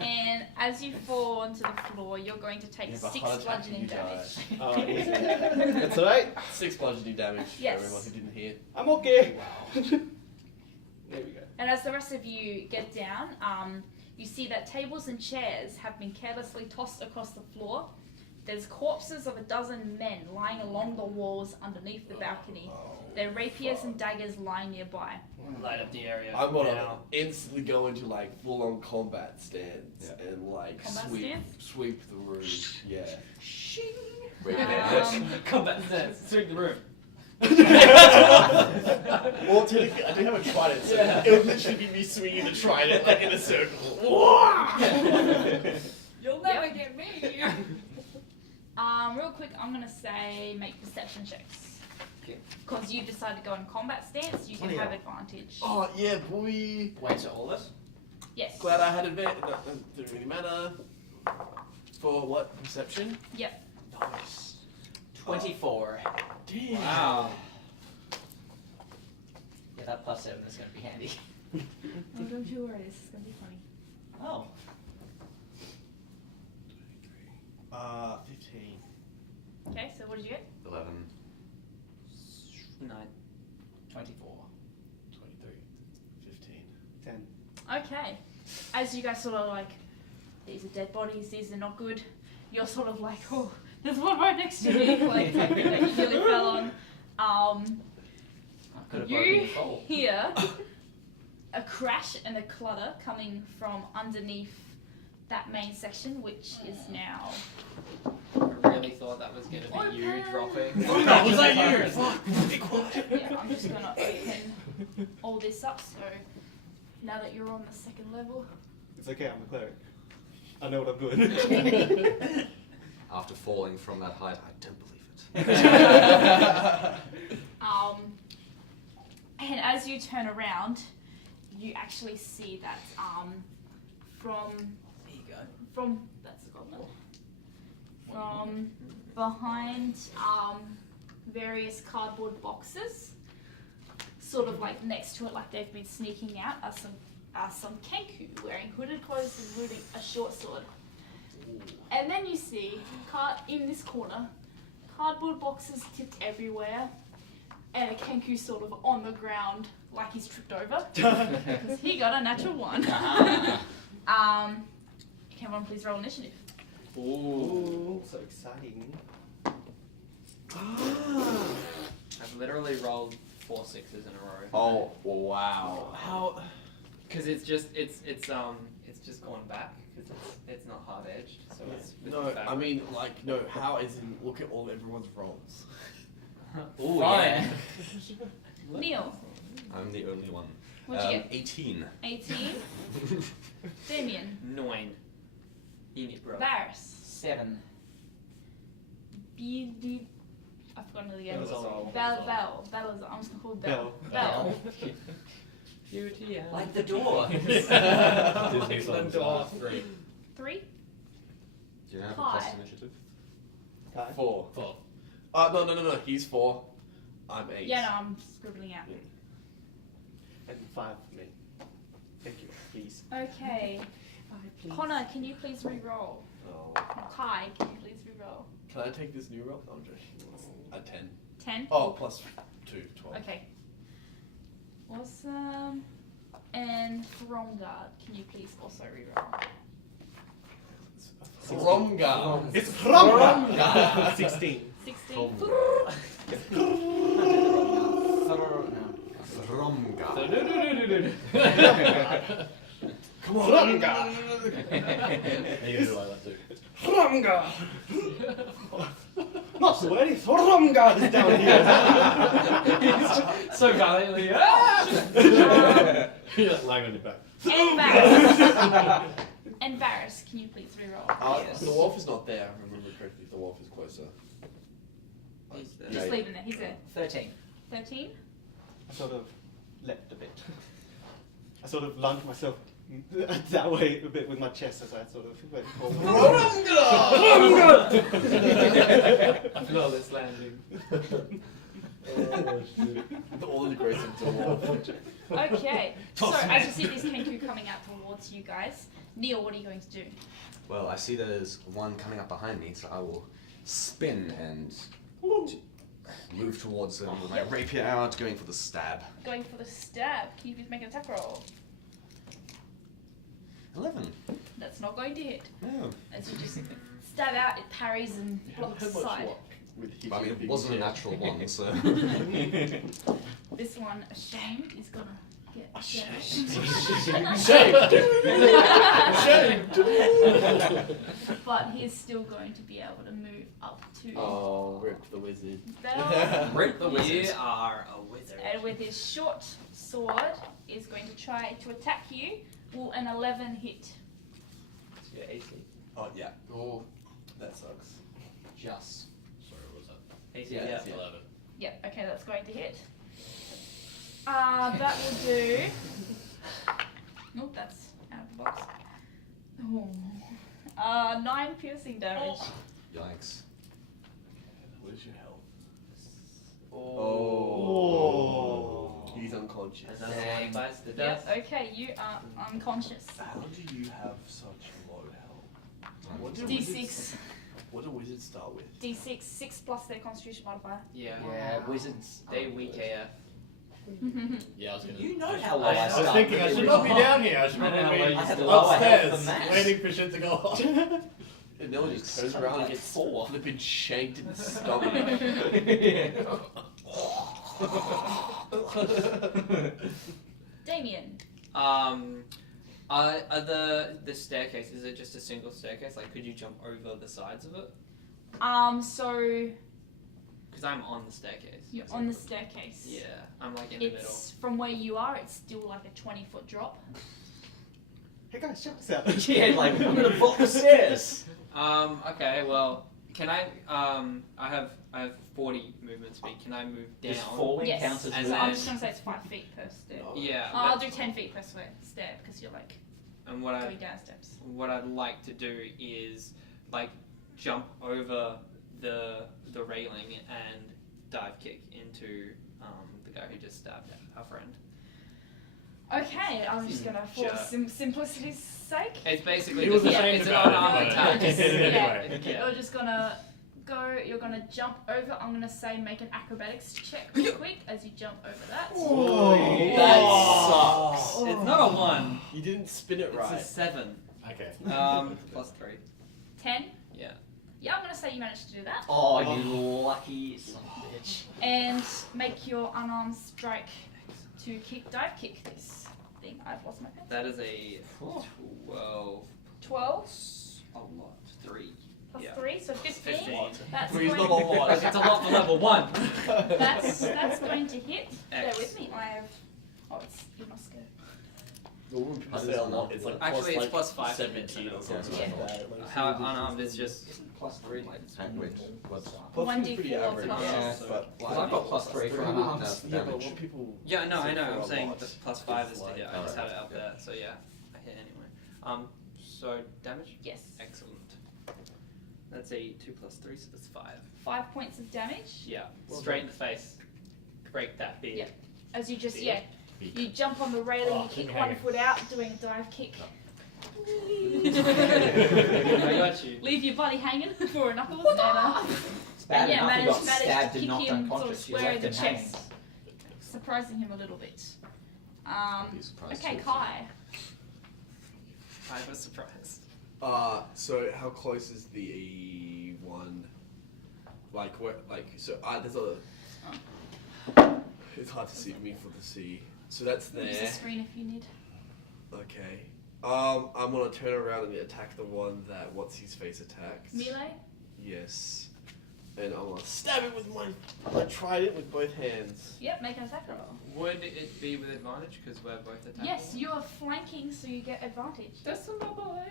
And as you fall onto the floor, you're going to take You have a 6 heart attack bludgeoning and you damage. Oh, easy. That's alright. 6 bludgeoning damage Yes. for everyone who didn't hear. I'm okay. There we go. And as the rest of you get down, you see that tables and chairs have been carelessly tossed across the floor. There's corpses of 12 men lying along the walls underneath the balcony. Their rapiers and daggers lie nearby. Light up the area. I'm gonna now. instantly go into like full on combat stance and like Combat stance? sweep the room. Yeah. Combat stance. Sweep the room. Well, technically, I do have a trident, so Yeah. it would literally be me swinging the trident like in a circle. You'll never get me. Real quick, I'm gonna say make perception checks. Because you decide to go in combat stance, you can have advantage. Oh yeah, boy. Wait, so all of us? Yes. Glad I had advantage. No, didn't really matter. For what? Perception? Yep. Nice. 24. Damn. Wow. Yeah, that +7 is going to be handy. Oh, don't you worry, this is gonna be funny. Oh. 15. Okay, so what did you get? 11. 9. 24. 23. 15. 10. Okay. As you guys sort of like, these are dead bodies, these are not good. You're sort of like, oh, there's one right next to me, like that you nearly fell on. I could have broken You the fall. hear a crash and a clutter coming from underneath that main section, which is now. I really thought that was going to be you Open. dropping. Oh no, was that you? Fuck. Be quiet. Yeah, I'm just gonna open all this up. So now that you're on the second level, It's okay, I'm a cleric. I know what I'm doing. After falling from that height, I don't believe it. and as you turn around, you actually see that from There you go. that's a goblin. From behind various cardboard boxes, sort of like next to it, like they've been sneaking out, are some Kenku wearing hooded clothes and wielding a short sword. And then you see, in this corner, cardboard boxes tipped everywhere, and a Kenku sort of on the ground, like he's tripped over, because he got a natural 1. Can everyone please roll initiative? Ooh, so exciting. I've literally rolled 4 6s in a row. Oh wow. How? Because it's just going back because it's not hard edged, so it's No, I mean no. How is in? Look at all everyone's rolls. Ooh, Fine. yeah. Neil, I'm the only one. what'd you get? 18. 18. Damien. 9. Unit bro. Varys. 7. I've forgotten it again. Balazar. Balazar. I'm just gonna call it Bell. Bell. Beauty and Like the door. Disney Excellent songs. door. 3. 3. Do you have Hi. a plus initiative? Kai? 4. 4. No. He's 4. I'm 8. Yeah, no, I'm scribbling out. And 5 for me. Thank you, please. Okay. Connor, can you please re-roll? Oh. Kai, can you please re-roll? Can I take this new roll? No, I'm joking. A 10. 10? Oh, plus 2, 12. Okay. Awesome. And Thromgard, can you please also re-roll? Romgar. It's Fromga! 16. 16. Romga. Come on. Fromga! You do like that too. Fromga! Not so worried, Fromga is down here. So valiantly. You just lying on your back. And Varys, can you please re-roll? Yes. The wolf is not there, if I remember correctly. The wolf is closer. He's there. Just leave him there, he's there. 13. 13? I sort of leapt a bit. I sort of lunged myself that way a bit with my chest as I sort of went forward. Flawless landing. All the grace into a wolf. Okay. So, as you see these Kenku coming out towards you guys, Neil, what are you going to do? Well, I see there's one coming up behind me, so I will spin and move towards them with my rapier out, going for the stab. Going for the stab. Can you please make an attack roll? 11. That's not going to hit. No. As you just stab out, it parries and blocks How the much side. luck with hitting But I mean, a it big wasn't a chair? natural one, so. This one, ashamed, is gonna get Ashamed. But he's still going to be able to move up to Oh, rip the wizard. Bell. Rip the You wizard. are a wizard. And with his short sword, is going to try to attack you. Will an 11 hit? It's your AC. Oh, yeah. Oh, that sucks. Just. Sorry, what was that? AC, Yeah, yeah. yeah. 11. Yep, okay, that's going to hit. That will do. Nope, that's out of the box. Oh. 9 piercing damage. Yikes. What is your health? Oh. He's unconscious. Another Dang. one bites the Yep, dust. okay, you are unconscious. How do you have such low health? What do D6. wizards- What do wizards start with? D6, 6 plus their constitution modifier. Yeah. Yeah, Wizards, they weak AF. Yeah, I was gonna. You know how low I I was start. thinking I should not be down here. I should I know, probably be I had lower health upstairs, than Max. waiting for shit to go on. And Nella just turns around and gets 4. flipping shanked in the stomach. Damien. Are the staircase, is it just a single staircase? Like, could you jump over the sides of it? So Because I'm on the staircase. you're on the staircase. Yeah, I'm like in the middle. It's from where you are. It's still like a 20-foot drop. Hey guys, check this out. Yeah, like, I'm gonna fall the stairs. Okay, well, can I I have 40 movement speed. Can I move down? Does falling Yes. count as And So then- I'm just gonna say it's 5 feet per step. No. Yeah. I'll but- do 10 feet per step because you're like and what going down steps. what I'd like to do is like jump over the railing and dive kick into the guy who just stabbed our friend. Okay, I'm just gonna, for Sure. simplicity's sake, It's basically He was just ashamed it's an about it, unarmed but- attack. Anyway. you're just gonna go. You're gonna jump over. I'm gonna say make an acrobatics check real quick as you jump over that. That sucks. It's not a 1. You didn't spin it It's right. a 7. Okay. Plus 3. 10. Yeah. Yeah, I'm gonna say you managed to do that. Oh, you lucky son of a bitch. And make your unarmed strike to dive kick this thing. I've lost my pen. That is a 12. 12 A lot. 3. plus Yeah. 3, so 15. 15. That's Three's going, not a lot. It's a lot for level 1. that's going to hit. Bear X. with me. I have. Oh, you're not scared. When people That say is a lot, not- it's like Actually, it's plus plus 5 to hit, 17 or so something Yeah. like that. Like, How ridiculous. unarmed is just +3. And wait, what? Plus 1d4 2's pretty average. plus- Yeah. But Well, I've got +3 for unarmed. No, Yeah, but damage. what people yeah. No, I say know. for I'm a saying lot the plus 5 is to like- hit. I just Alright, had it up yeah. there, so yeah, I hit anyway. So damage. Yes. Excellent. That's a 2 plus 3, so that's 5. 5 points of damage. Yeah, Well straight done. in the face. Break that beard. Yep. As you just, Yeah. you jump on the railing, Oh, you kick keep one hanging. foot out, doing a dive kick. I got you. Leave your body hanging for a knuckles and It's bad yeah, enough he got managed stabbed to and kick knocked him sort of unconscious. You square in left the him hanging. chest, surprising him a little bit. Be surprised Okay, too. Kai. I was surprised. So how close is the one? Like where? Like so? There's a. It's hard to see me for the sea. So that's Use the there. screen if you need. Okay. I'm gonna turn around and attack the one that what's his face attacked. Melee? Yes. And I'm gonna stab it with my trident with both hands. Yep, make an attack roll. Would it be with advantage because we're both attacking? Yes, you are flanking, so you get advantage. That's my boy.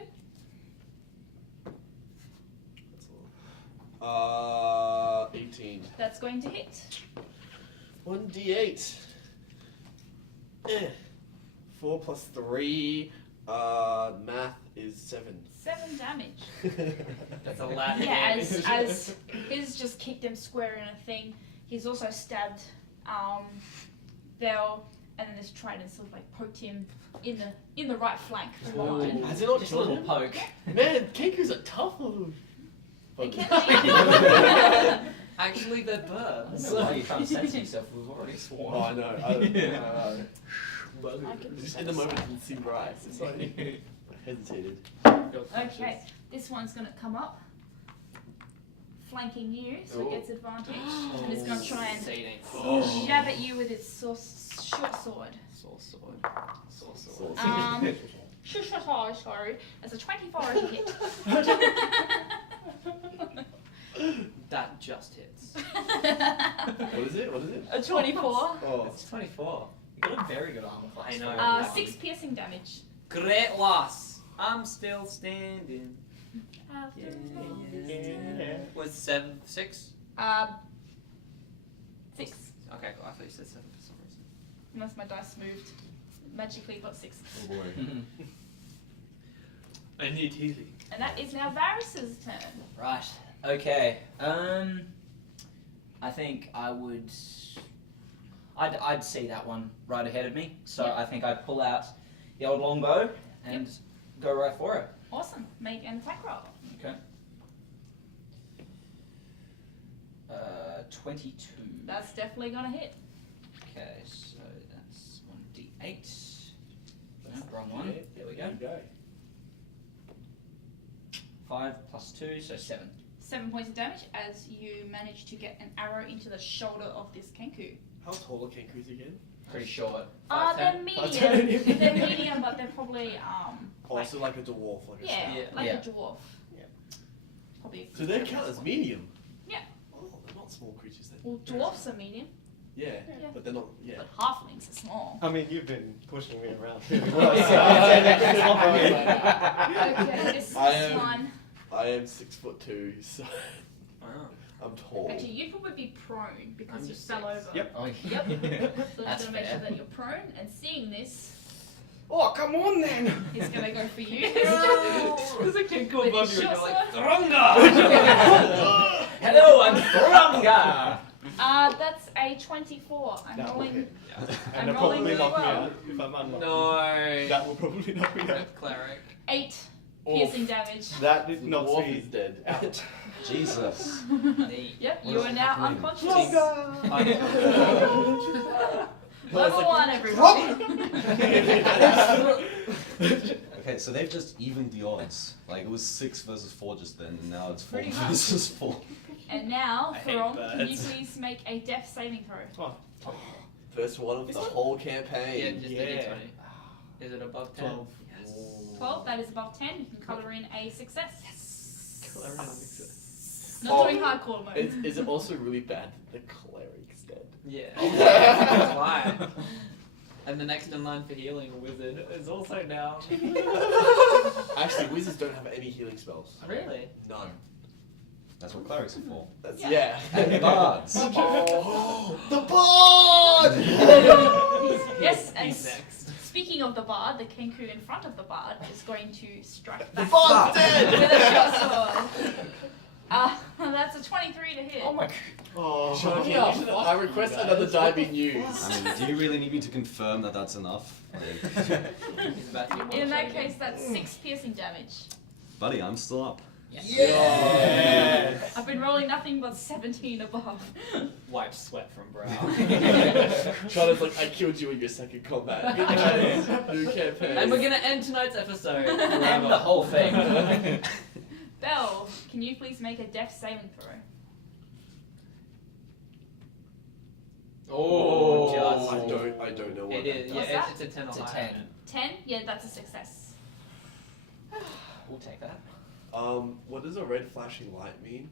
That's all. 18. That's going to hit. 1d8. 4 plus 3. Math is 7. 7 damage. That's a lot. Yeah, as his just kicked him square in a thing, he's also stabbed Bell, and then this trident sort of like poked him in the right flank. from behind. Has it not Just a killed little him? poke. Man, Kenku's a tough little. It fucker. can Actually, they're I don't birds. know why you can't censor yourself. We've already sworn. Oh, I know. I know. I can Just in the moment, it didn't seem right. It's like I hesitated. Okay, this one's gonna come up, flanking you, so it gets advantage, and it's gonna try and jab at you with its short sword. Sword. Sorry, that's a 24 to hit. That just hits. What is it? What is it? A 24. Oh. It's 24. You got a very good armor class. I know. 6 piercing damage. Great loss. I'm still standing. Was 7, 6? 6. Okay, cool. I thought you said 7 for some reason. Unless my dice moved. Magically got 6. Oh boy. I need healing. And that is now Varys's turn. Right. Okay. I think I would. I'd see that one right ahead of me, so Yep. I think I'd pull out the old longbow and go right for it. Awesome. Make an attack roll. Okay. 22. That's definitely gonna hit. Okay, so that's 1d8. No, wrong one. There we go. 5 plus 2, so 7. 7 points of damage as you manage to get an arrow into the shoulder of this Kenku. How tall are Kenkus again? Pretty short. They're 5'10". medium. They're medium, but they're probably Also like a dwarf, like a yeah, scout. like Yeah. a dwarf. Yeah. Probably. So they count as medium. Yeah. Oh, they're not small creatures then. Well, dwarfs are medium, Yeah, Yeah. but they're not. Yeah. but halflings are small. I mean, you've been pushing me around. Okay, this I am- one. I am 6'2", so Wow. I'm tall. Actually, you'd probably be prone because I'm you just fell 6. over. Yep. Oh, Yep. So I'm That's gonna make fair. sure that you're prone, and seeing this, Oh, come on then! he's gonna go for you. There's a Kenku With above his you and you're short like, sword. Stronga! Hello, I'm Thrunga! That's a 24. I'm That will rolling. hit. I'm And it'll rolling probably really knock me well. out if I'm unlucky. No. That will probably knock me out. Red cleric. 8 Oof. piercing damage. That The did not dwarf see is dead. out. Jesus. Yep, What you is are now happening? unconscious. Well, Level 1, everybody. Okay, so they've just evened the odds. Like it was 6 versus 4 just then, and now it's 4 Pretty much. versus 4. And now, I hate Theron, can you birds. please make a death saving throw? First one of This the one? whole Yeah, campaign. just Yeah. a d20. Is it above 10? 12. Yes. 12, that is above 10. You can colour in a success. Cleric success. Not Oh, doing hardcore mode. Is it also really bad that the cleric's dead? Yeah. That's why. And the next in line for healing, a wizard, is also down. Actually, wizards don't have any healing spells. Really? None. That's what clerics are for. That's Yeah. And bards. Oh, the bard! Yes, and He's next. speaking of the bard, the Kenku in front of the bard is going to strike The back bard's dead! with a short sword. That's a 23 to hit. Oh my god. Oh, Sean, yeah, you should- I request another die be used. I mean, do you really need me to confirm that that's enough? He's about to get In that one-shot case, that's 6 piercing damage. Buddy, I'm still up. Yes! I've been rolling nothing but 17 above. Wipe sweat from brow. Charlotte's like, I killed you in your second combat. Good guys. New campaign. And we're gonna end tonight's episode. And Forever. the whole thing. Belle, can you please make a death saving throw? Oh, I don't know what It is. What's Yeah, that? it's a 10 or It's a higher. 10. 10? Yeah, that's a success. We'll take that. What does a red flashing light mean?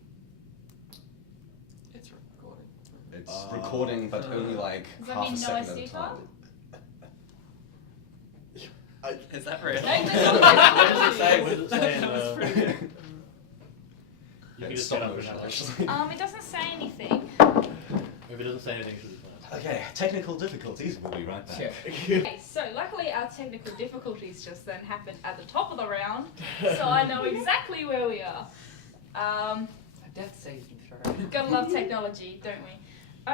It's recording. It's recording, but only like Does that half mean a no second at SD a time. card? Is that real? No, What does it say? What does it say in That's pretty good. You Yeah, can it's just stop get up and motion, have it. actually. It doesn't say anything. If it doesn't say anything, it should be fine. Okay, technical difficulties. We'll be right back. Sure. Okay, so luckily our technical difficulties just then happened at the top of the round, so I know exactly where we are. A death saving throw. Gotta love technology, don't we?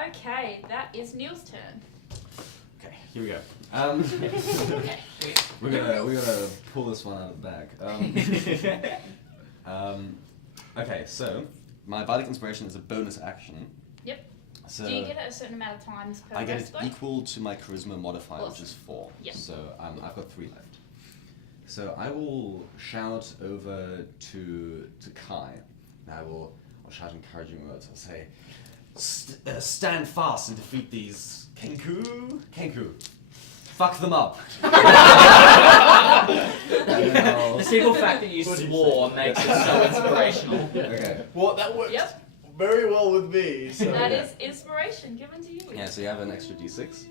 Okay, that is Neil's turn. Okay, here we go. We're gonna pull this one out of the bag. Okay, so my bardic inspiration is a bonus action. Yep. So Do you get it a certain amount of times per I get rest it though? equal to my charisma modifier, which Awesome. is 4. Yep. So I've got 3 left. So I will shout over to Kai. And I'll shout encouraging words. I'll say, "Stand fast and defeat these Kenku. Fuck them up." And then I'll- The simple fact that you swore makes it so inspirational. okay. Well, that works Yep. very well with me. So That is inspiration given to you. Yeah, so you have an extra d6.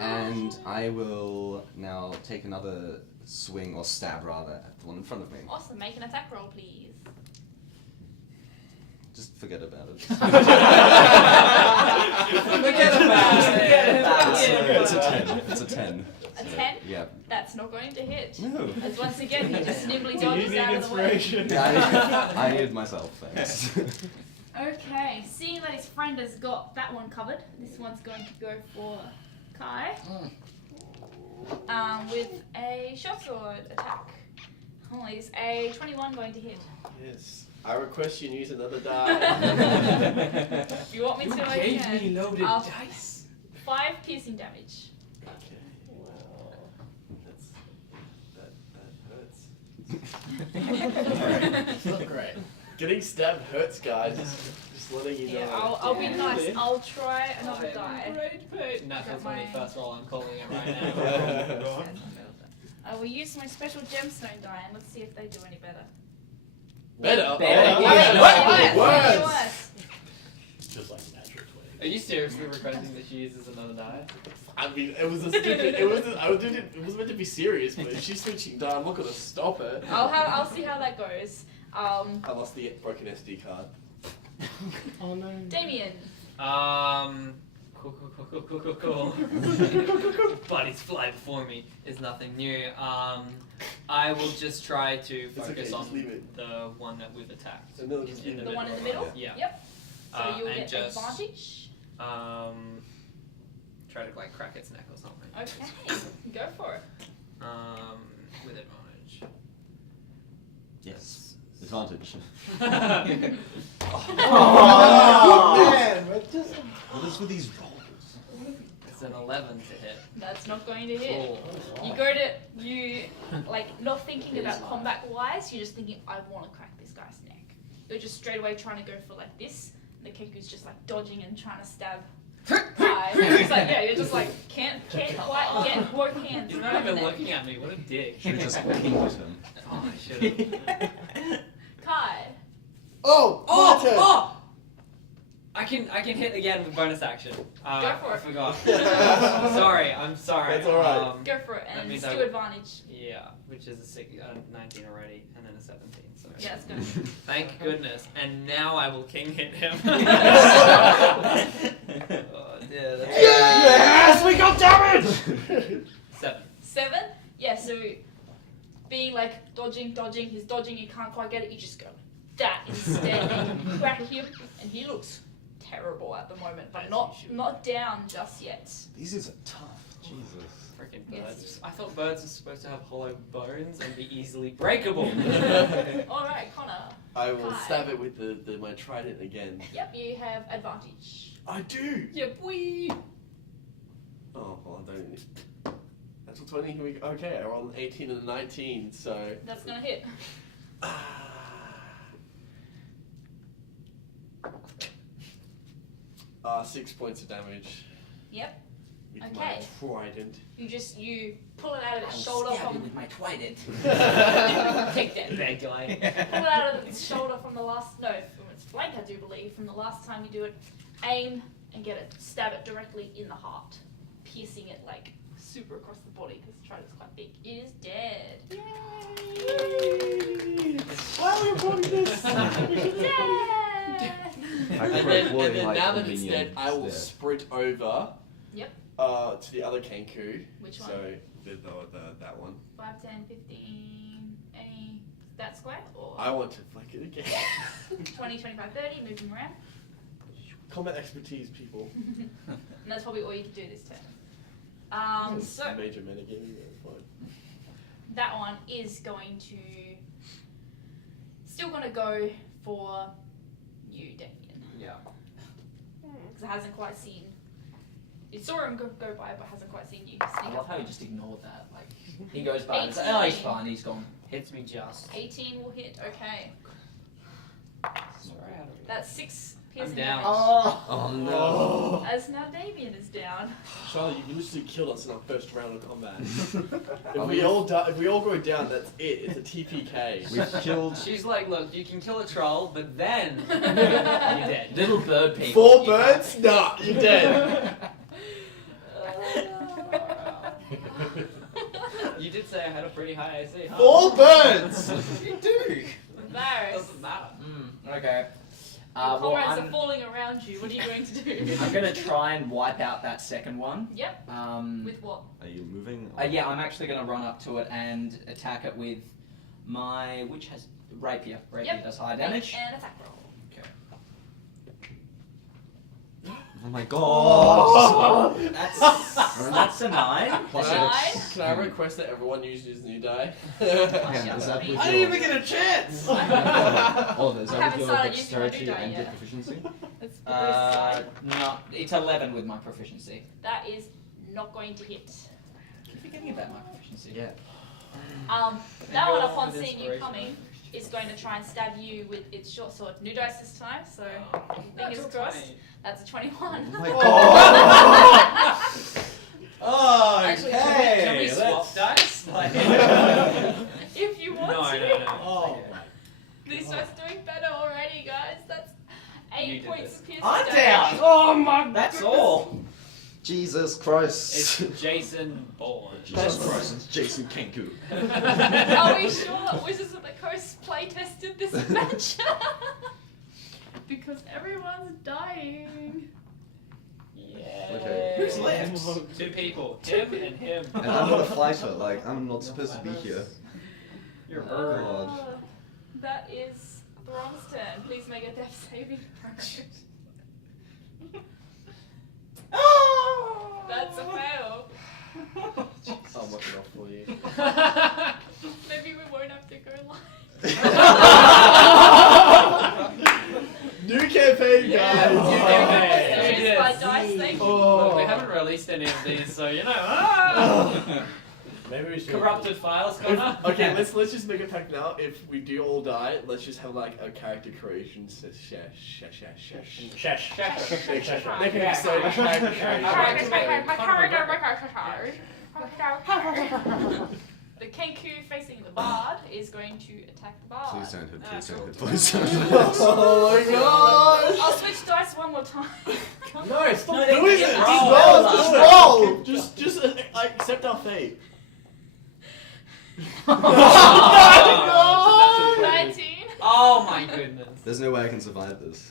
And I will now take another swing, or stab rather, at the one in front of me. Awesome, make an attack roll please. Just forget about it. Forget about it. It's a 10. It's a 10. A 10? Yeah. That's not going to hit. No. As once again he just nimbly You dodges need out of the way. inspiration. I needed myself, thanks. Okay, seeing that his friend has got that one covered, this one's going to go for Kai. With a short sword attack. Oh, is a 21 going to hit? yes, I request you use another die. If you want me to, I Gave can. me loaded dice. 5 piercing damage. Okay, well, that hurts. Not great. Getting stabbed hurts, guys. Just letting you know. Yeah, I'll be nice. Really? I'll try another I'm die. in great pain. Natural Got my- 20 first roll. I'm calling it right now. I will use my special gemstone die and let's see if they do any better. Better. Better. Oh, Yeah. worse. Worse. Just like natural 20. Are you seriously requesting that she uses another die? I mean, it was a stupid. It was meant to be serious, but if she's switching die, I'm not gonna stop her. I'll see how that goes. I lost the broken SD card. Oh no. Damien. Cool. Buddies fly before me is nothing new. I will just try to It's okay, focus just on leave it. the one that we've attacked. And then just In The one in the middle? Yeah. Yep. So you'll and get just, advantage. Try to like crack its neck or something. Okay. Go for it. With advantage. Yes. Advantage. Oh, man, what just... What is with these rolls? It's an 11 to hit. That's not going to hit. Oh. You go to, like, not thinking about combat-wise, you're just thinking, I want to crack this guy's neck. You're just straight away trying to go for, like, this, and the Kenku's just, like, dodging and trying to stab. Kai. It's like, yeah, you're just like, can't quite get both hands. He's around not the even neck. looking at me. What a dick. Should have just pinged him. Oh, I should have. Kai. Oh! my turn. I can hit again with bonus action. Go for I it. forgot. Sorry, I'm sorry. That's alright. Go for it, that and means it's I to would- advantage. Yeah, which is a 19 already, and then a 17. So Yeah, it's good. thank goodness. And now I will king hit him. Oh dear. That's Yes, we got damage. 7. 7? Yeah, so being like dodging, he's dodging, you can't quite get it, you just go that instead and you crack him, and he looks terrible at the moment, but As not you should. not down just yet. These are tough. Jesus. Freaking Yes. birds. I thought birds are supposed to have hollow bones and be easily breakable. Alright, Connor. I will Hi. stab it with my trident again. Yep, you have advantage. I do. Yep, we. Oh, well, I don't. That's what's 20. Okay, I rolled an 18 and a 19, so. That's gonna hit. Ah, 6 points of damage. Yep. With Okay. my trident. You pull it out of I'll its shoulder stab you from with my trident. take that. Bad guy. Pull it out of its shoulder from the last from its flank, I do believe, from the last time you do it. Aim and get it, stab it directly in the heart, piercing it like super across the body because the trident's quite big. It is dead. Yay! Why are we recording this? Dead. And then now that it's dead, I will sprint over. Yep. To the other Kenku. Which one? So that one. 5, 10, 15, any that square or I want to flick it again. 20, 25, 30, move them around. Combat expertise, people. And that's probably all you can do this turn. So Major metagaming. That's fine. that one is going to still going to go for you, Damien, Yeah. because it hasn't quite seen. It saw him go by, but hasn't quite seen you. I Sneak love up how he on just ignored that. Like he goes by and he's like, oh, he's fine, he's gone. Hits me just. 18 will hit. Okay, Sorry, I don't that's 6 I'm piercing down. damage. Oh no. As now Damien is down. Charlie, you literally killed us in our first round of combat. If we all go down, that's it. It's a TPK. We've killed. She's like, look, you can kill a troll, but then you're dead. Little bird people. 4 you birds? Nah, you're dead. You did say I had a pretty high AC, huh? 4 birds. You do. Varys, Doesn't matter. Okay. your Well, comrades are I'm falling around you. What are you going to do? I'm gonna try and wipe out that second one. Yep. With what? Are you moving? Yeah, I'm actually gonna run up to it and attack it with my which has rapier. Rapier Yep. does high damage. And attack roll. Oh my Oh. god! That's a 9. Plus Nine. six. Can I request that everyone uses new die? Yeah, is that with I didn't your... even get a chance! Oh, is I that haven't with your started using my new dexterity die and your yet. proficiency? It's the first side. No, it's 11 with my proficiency. That is not going to hit. Keep forgetting about my proficiency. Yeah. That go one, off upon with seeing you inspiration. coming, is going to try and stab you with its short sword. New dice this time, so fingers Natural crossed. 20. That's a 21. Oh my Oh, Actually, can we swap dice? Like, If you want no, to. no, no. Oh. These dice are doing better already, guys. That's You 8 did points this. of piercing I'm damage. down! Oh my That's all! Jesus Christ! It's Jason Bourne. Jesus Christ, it's Jason Kenku. Are we sure that Wizards of the Coast play tested this adventure? Because everyone's dying. Yeah. Okay. Who's left? 2 people. Him and him. And I'm not a fighter, like, I'm not supposed to be here. You're Oh, hurt. God. That is Thron's turn. Please make a death saving throw. That's a fail. I'll look it off for you. Maybe we won't have to go live. New campaign, guys! New campaign. Serious Yes. by dice, thank you. Look, we haven't released any of these, so you know. Maybe we should. Corrupted files, Connor. Okay, let's just make a pact now. If we do all die, let's just have like a character creation session. Shesh. Make an exciting character creation. the Kenku facing the bard is going to attack the bard. Please don't hit. Please don't Cool. hit. Please don't hit. Oh my god! I'll switch dice one more time. No, stop No, doing they- it! roll, Just roll. roll! Just accept our fate. Oh, 19. Oh my goodness. There's no way I can survive this.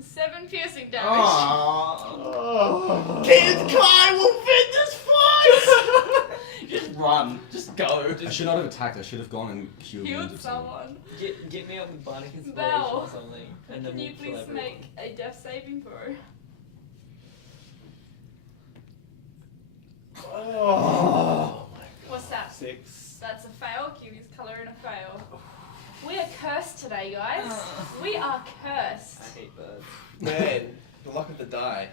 7 piercing damage. Oh. Kid Kai will win this fight! Just run. Just go. I should not have attacked. I should have gone and Healed wounded someone. Get me up with Bardic Inspiration Belle, or something. And then Can you we'll please kill make a death saving throw? Oh. What's that? 6. That's a fail. Kiwi's colour and a fail. We are cursed today, guys. We are cursed. I hate birds. Man, the luck of the die.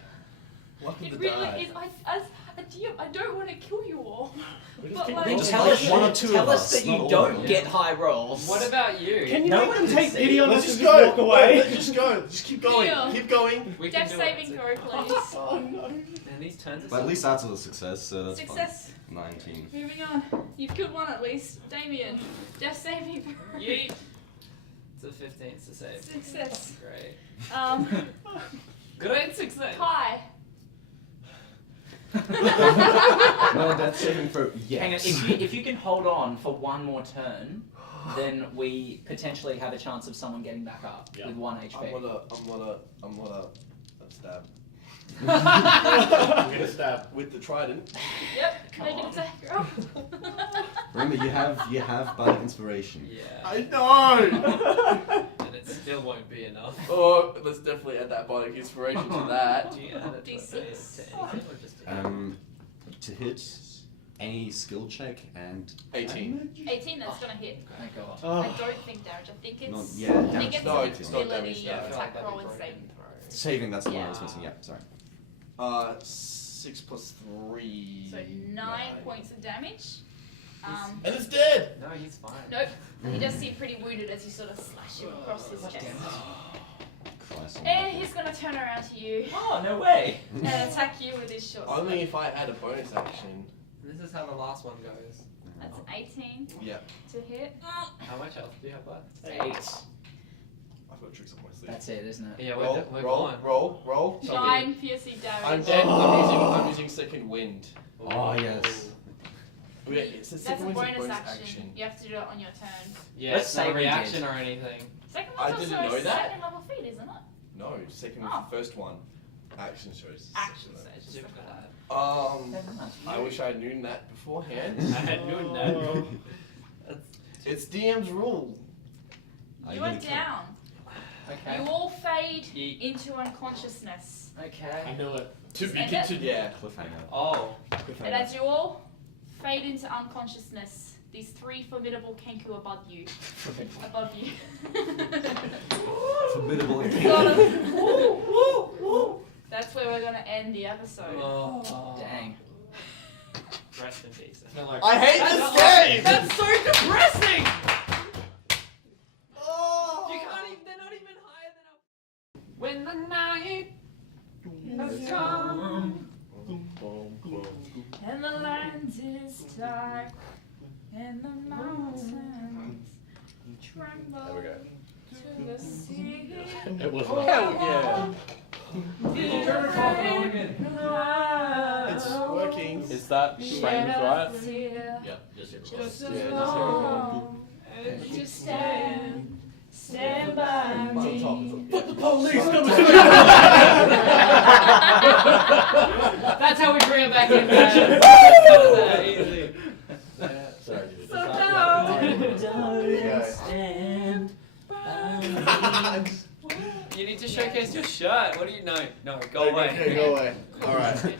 Luck of It the really die. is. As a DM, I don't want to kill you all. We just But keep like- rolling. Tell us, One or two tell of us us, that you not all don't of them. get high rolls. What about you? Can you No make one them can take see. pity on Let's us and just just go. walk away? Let's just go. Just keep going. Deal. Keep going. We can Death do saving it. throw, please. Oh no. And these turns are But at so- least that's a success, so that's Success. fine. 19. Moving on. You've killed one at least. Damien. Death saving throw. Yeet. It's a 15 to save. Success. Great. Great success. Kai. No, that's saving throw. Hang on, Yes. if you can hold on for one more turn, then we potentially have a chance of someone getting back up Yeah. with 1 I'm HP. gonna stab. I'm gonna stab. With the trident. Yep. Come Make an on. attack roll. Remember, you have Bardic Inspiration. Yeah. I know! And it still won't be enough. Oh, let's definitely add that body inspiration to that. Do you add it to D6. anything or just to To hit any skill check and 18. 18, that's gonna hit. Thank God. I don't think damage. I think Not, it's. yeah, I think damage. it's No, an it's not ability, damage, Yeah, I feel like attack that'd roll be and broken. saving throw. Saving, that's the one I was Yeah. missing. Yeah, sorry. 6 plus 3. So 9 points of damage. And it's dead! No, he's fine. Nope. He does seem pretty wounded as you sort of slash him across his chest. Christ. And he's gonna turn around to you Oh, no way. and attack you with his short sword. Only if I add a bonus action. This is how the last one goes. That's 18 Yeah. to hit. How much health do you have left? 8. I've got tricks up my sleeve. That's it, isn't it? Yeah, Roll, we're roll, gone. roll. 9 piercing damage. I'm dead. I'm using second wind. Oh, yes. Yeah, it's a That's second a wind's bonus action. You have to do it on your turn. Yeah, Let's it's say not a we reaction did. or anything. Second I one's didn't also know a that. second level feat, isn't it? No, second Oh. first one. Action choice. Action, so it's just Super like that. bad. Never mind. I wish I'd known that beforehand. I had known that. It's DM's rule. Are You are gonna kill- down. Okay. You all fade Yeet. into unconsciousness. Okay. I know it. To be End it? continued. Yeah. Cliffhanger. Oh. And as you all fade into unconsciousness, these 3 formidable Kenku above you. Above you. Formidable. Sort of, woo, woo, woo. That's where we're gonna end the episode. Oh. Dang. Rest in peace. I hate this game! That's so depressing! Oh. You can't even, they're not even higher than a... When the night has come. And the land is dark, and the mountains tremble There we go. to the sea. It was Hell yeah. It's working. Is that framed right? Yeah, just hit record. Just Yeah, as just long as you stand by me. Put the police coming That's how we bring it back in, man. That easy. Sorry, dude. So down. Stand You need to showcase your shirt. What do you know? No, go away. Okay, go away. Alright.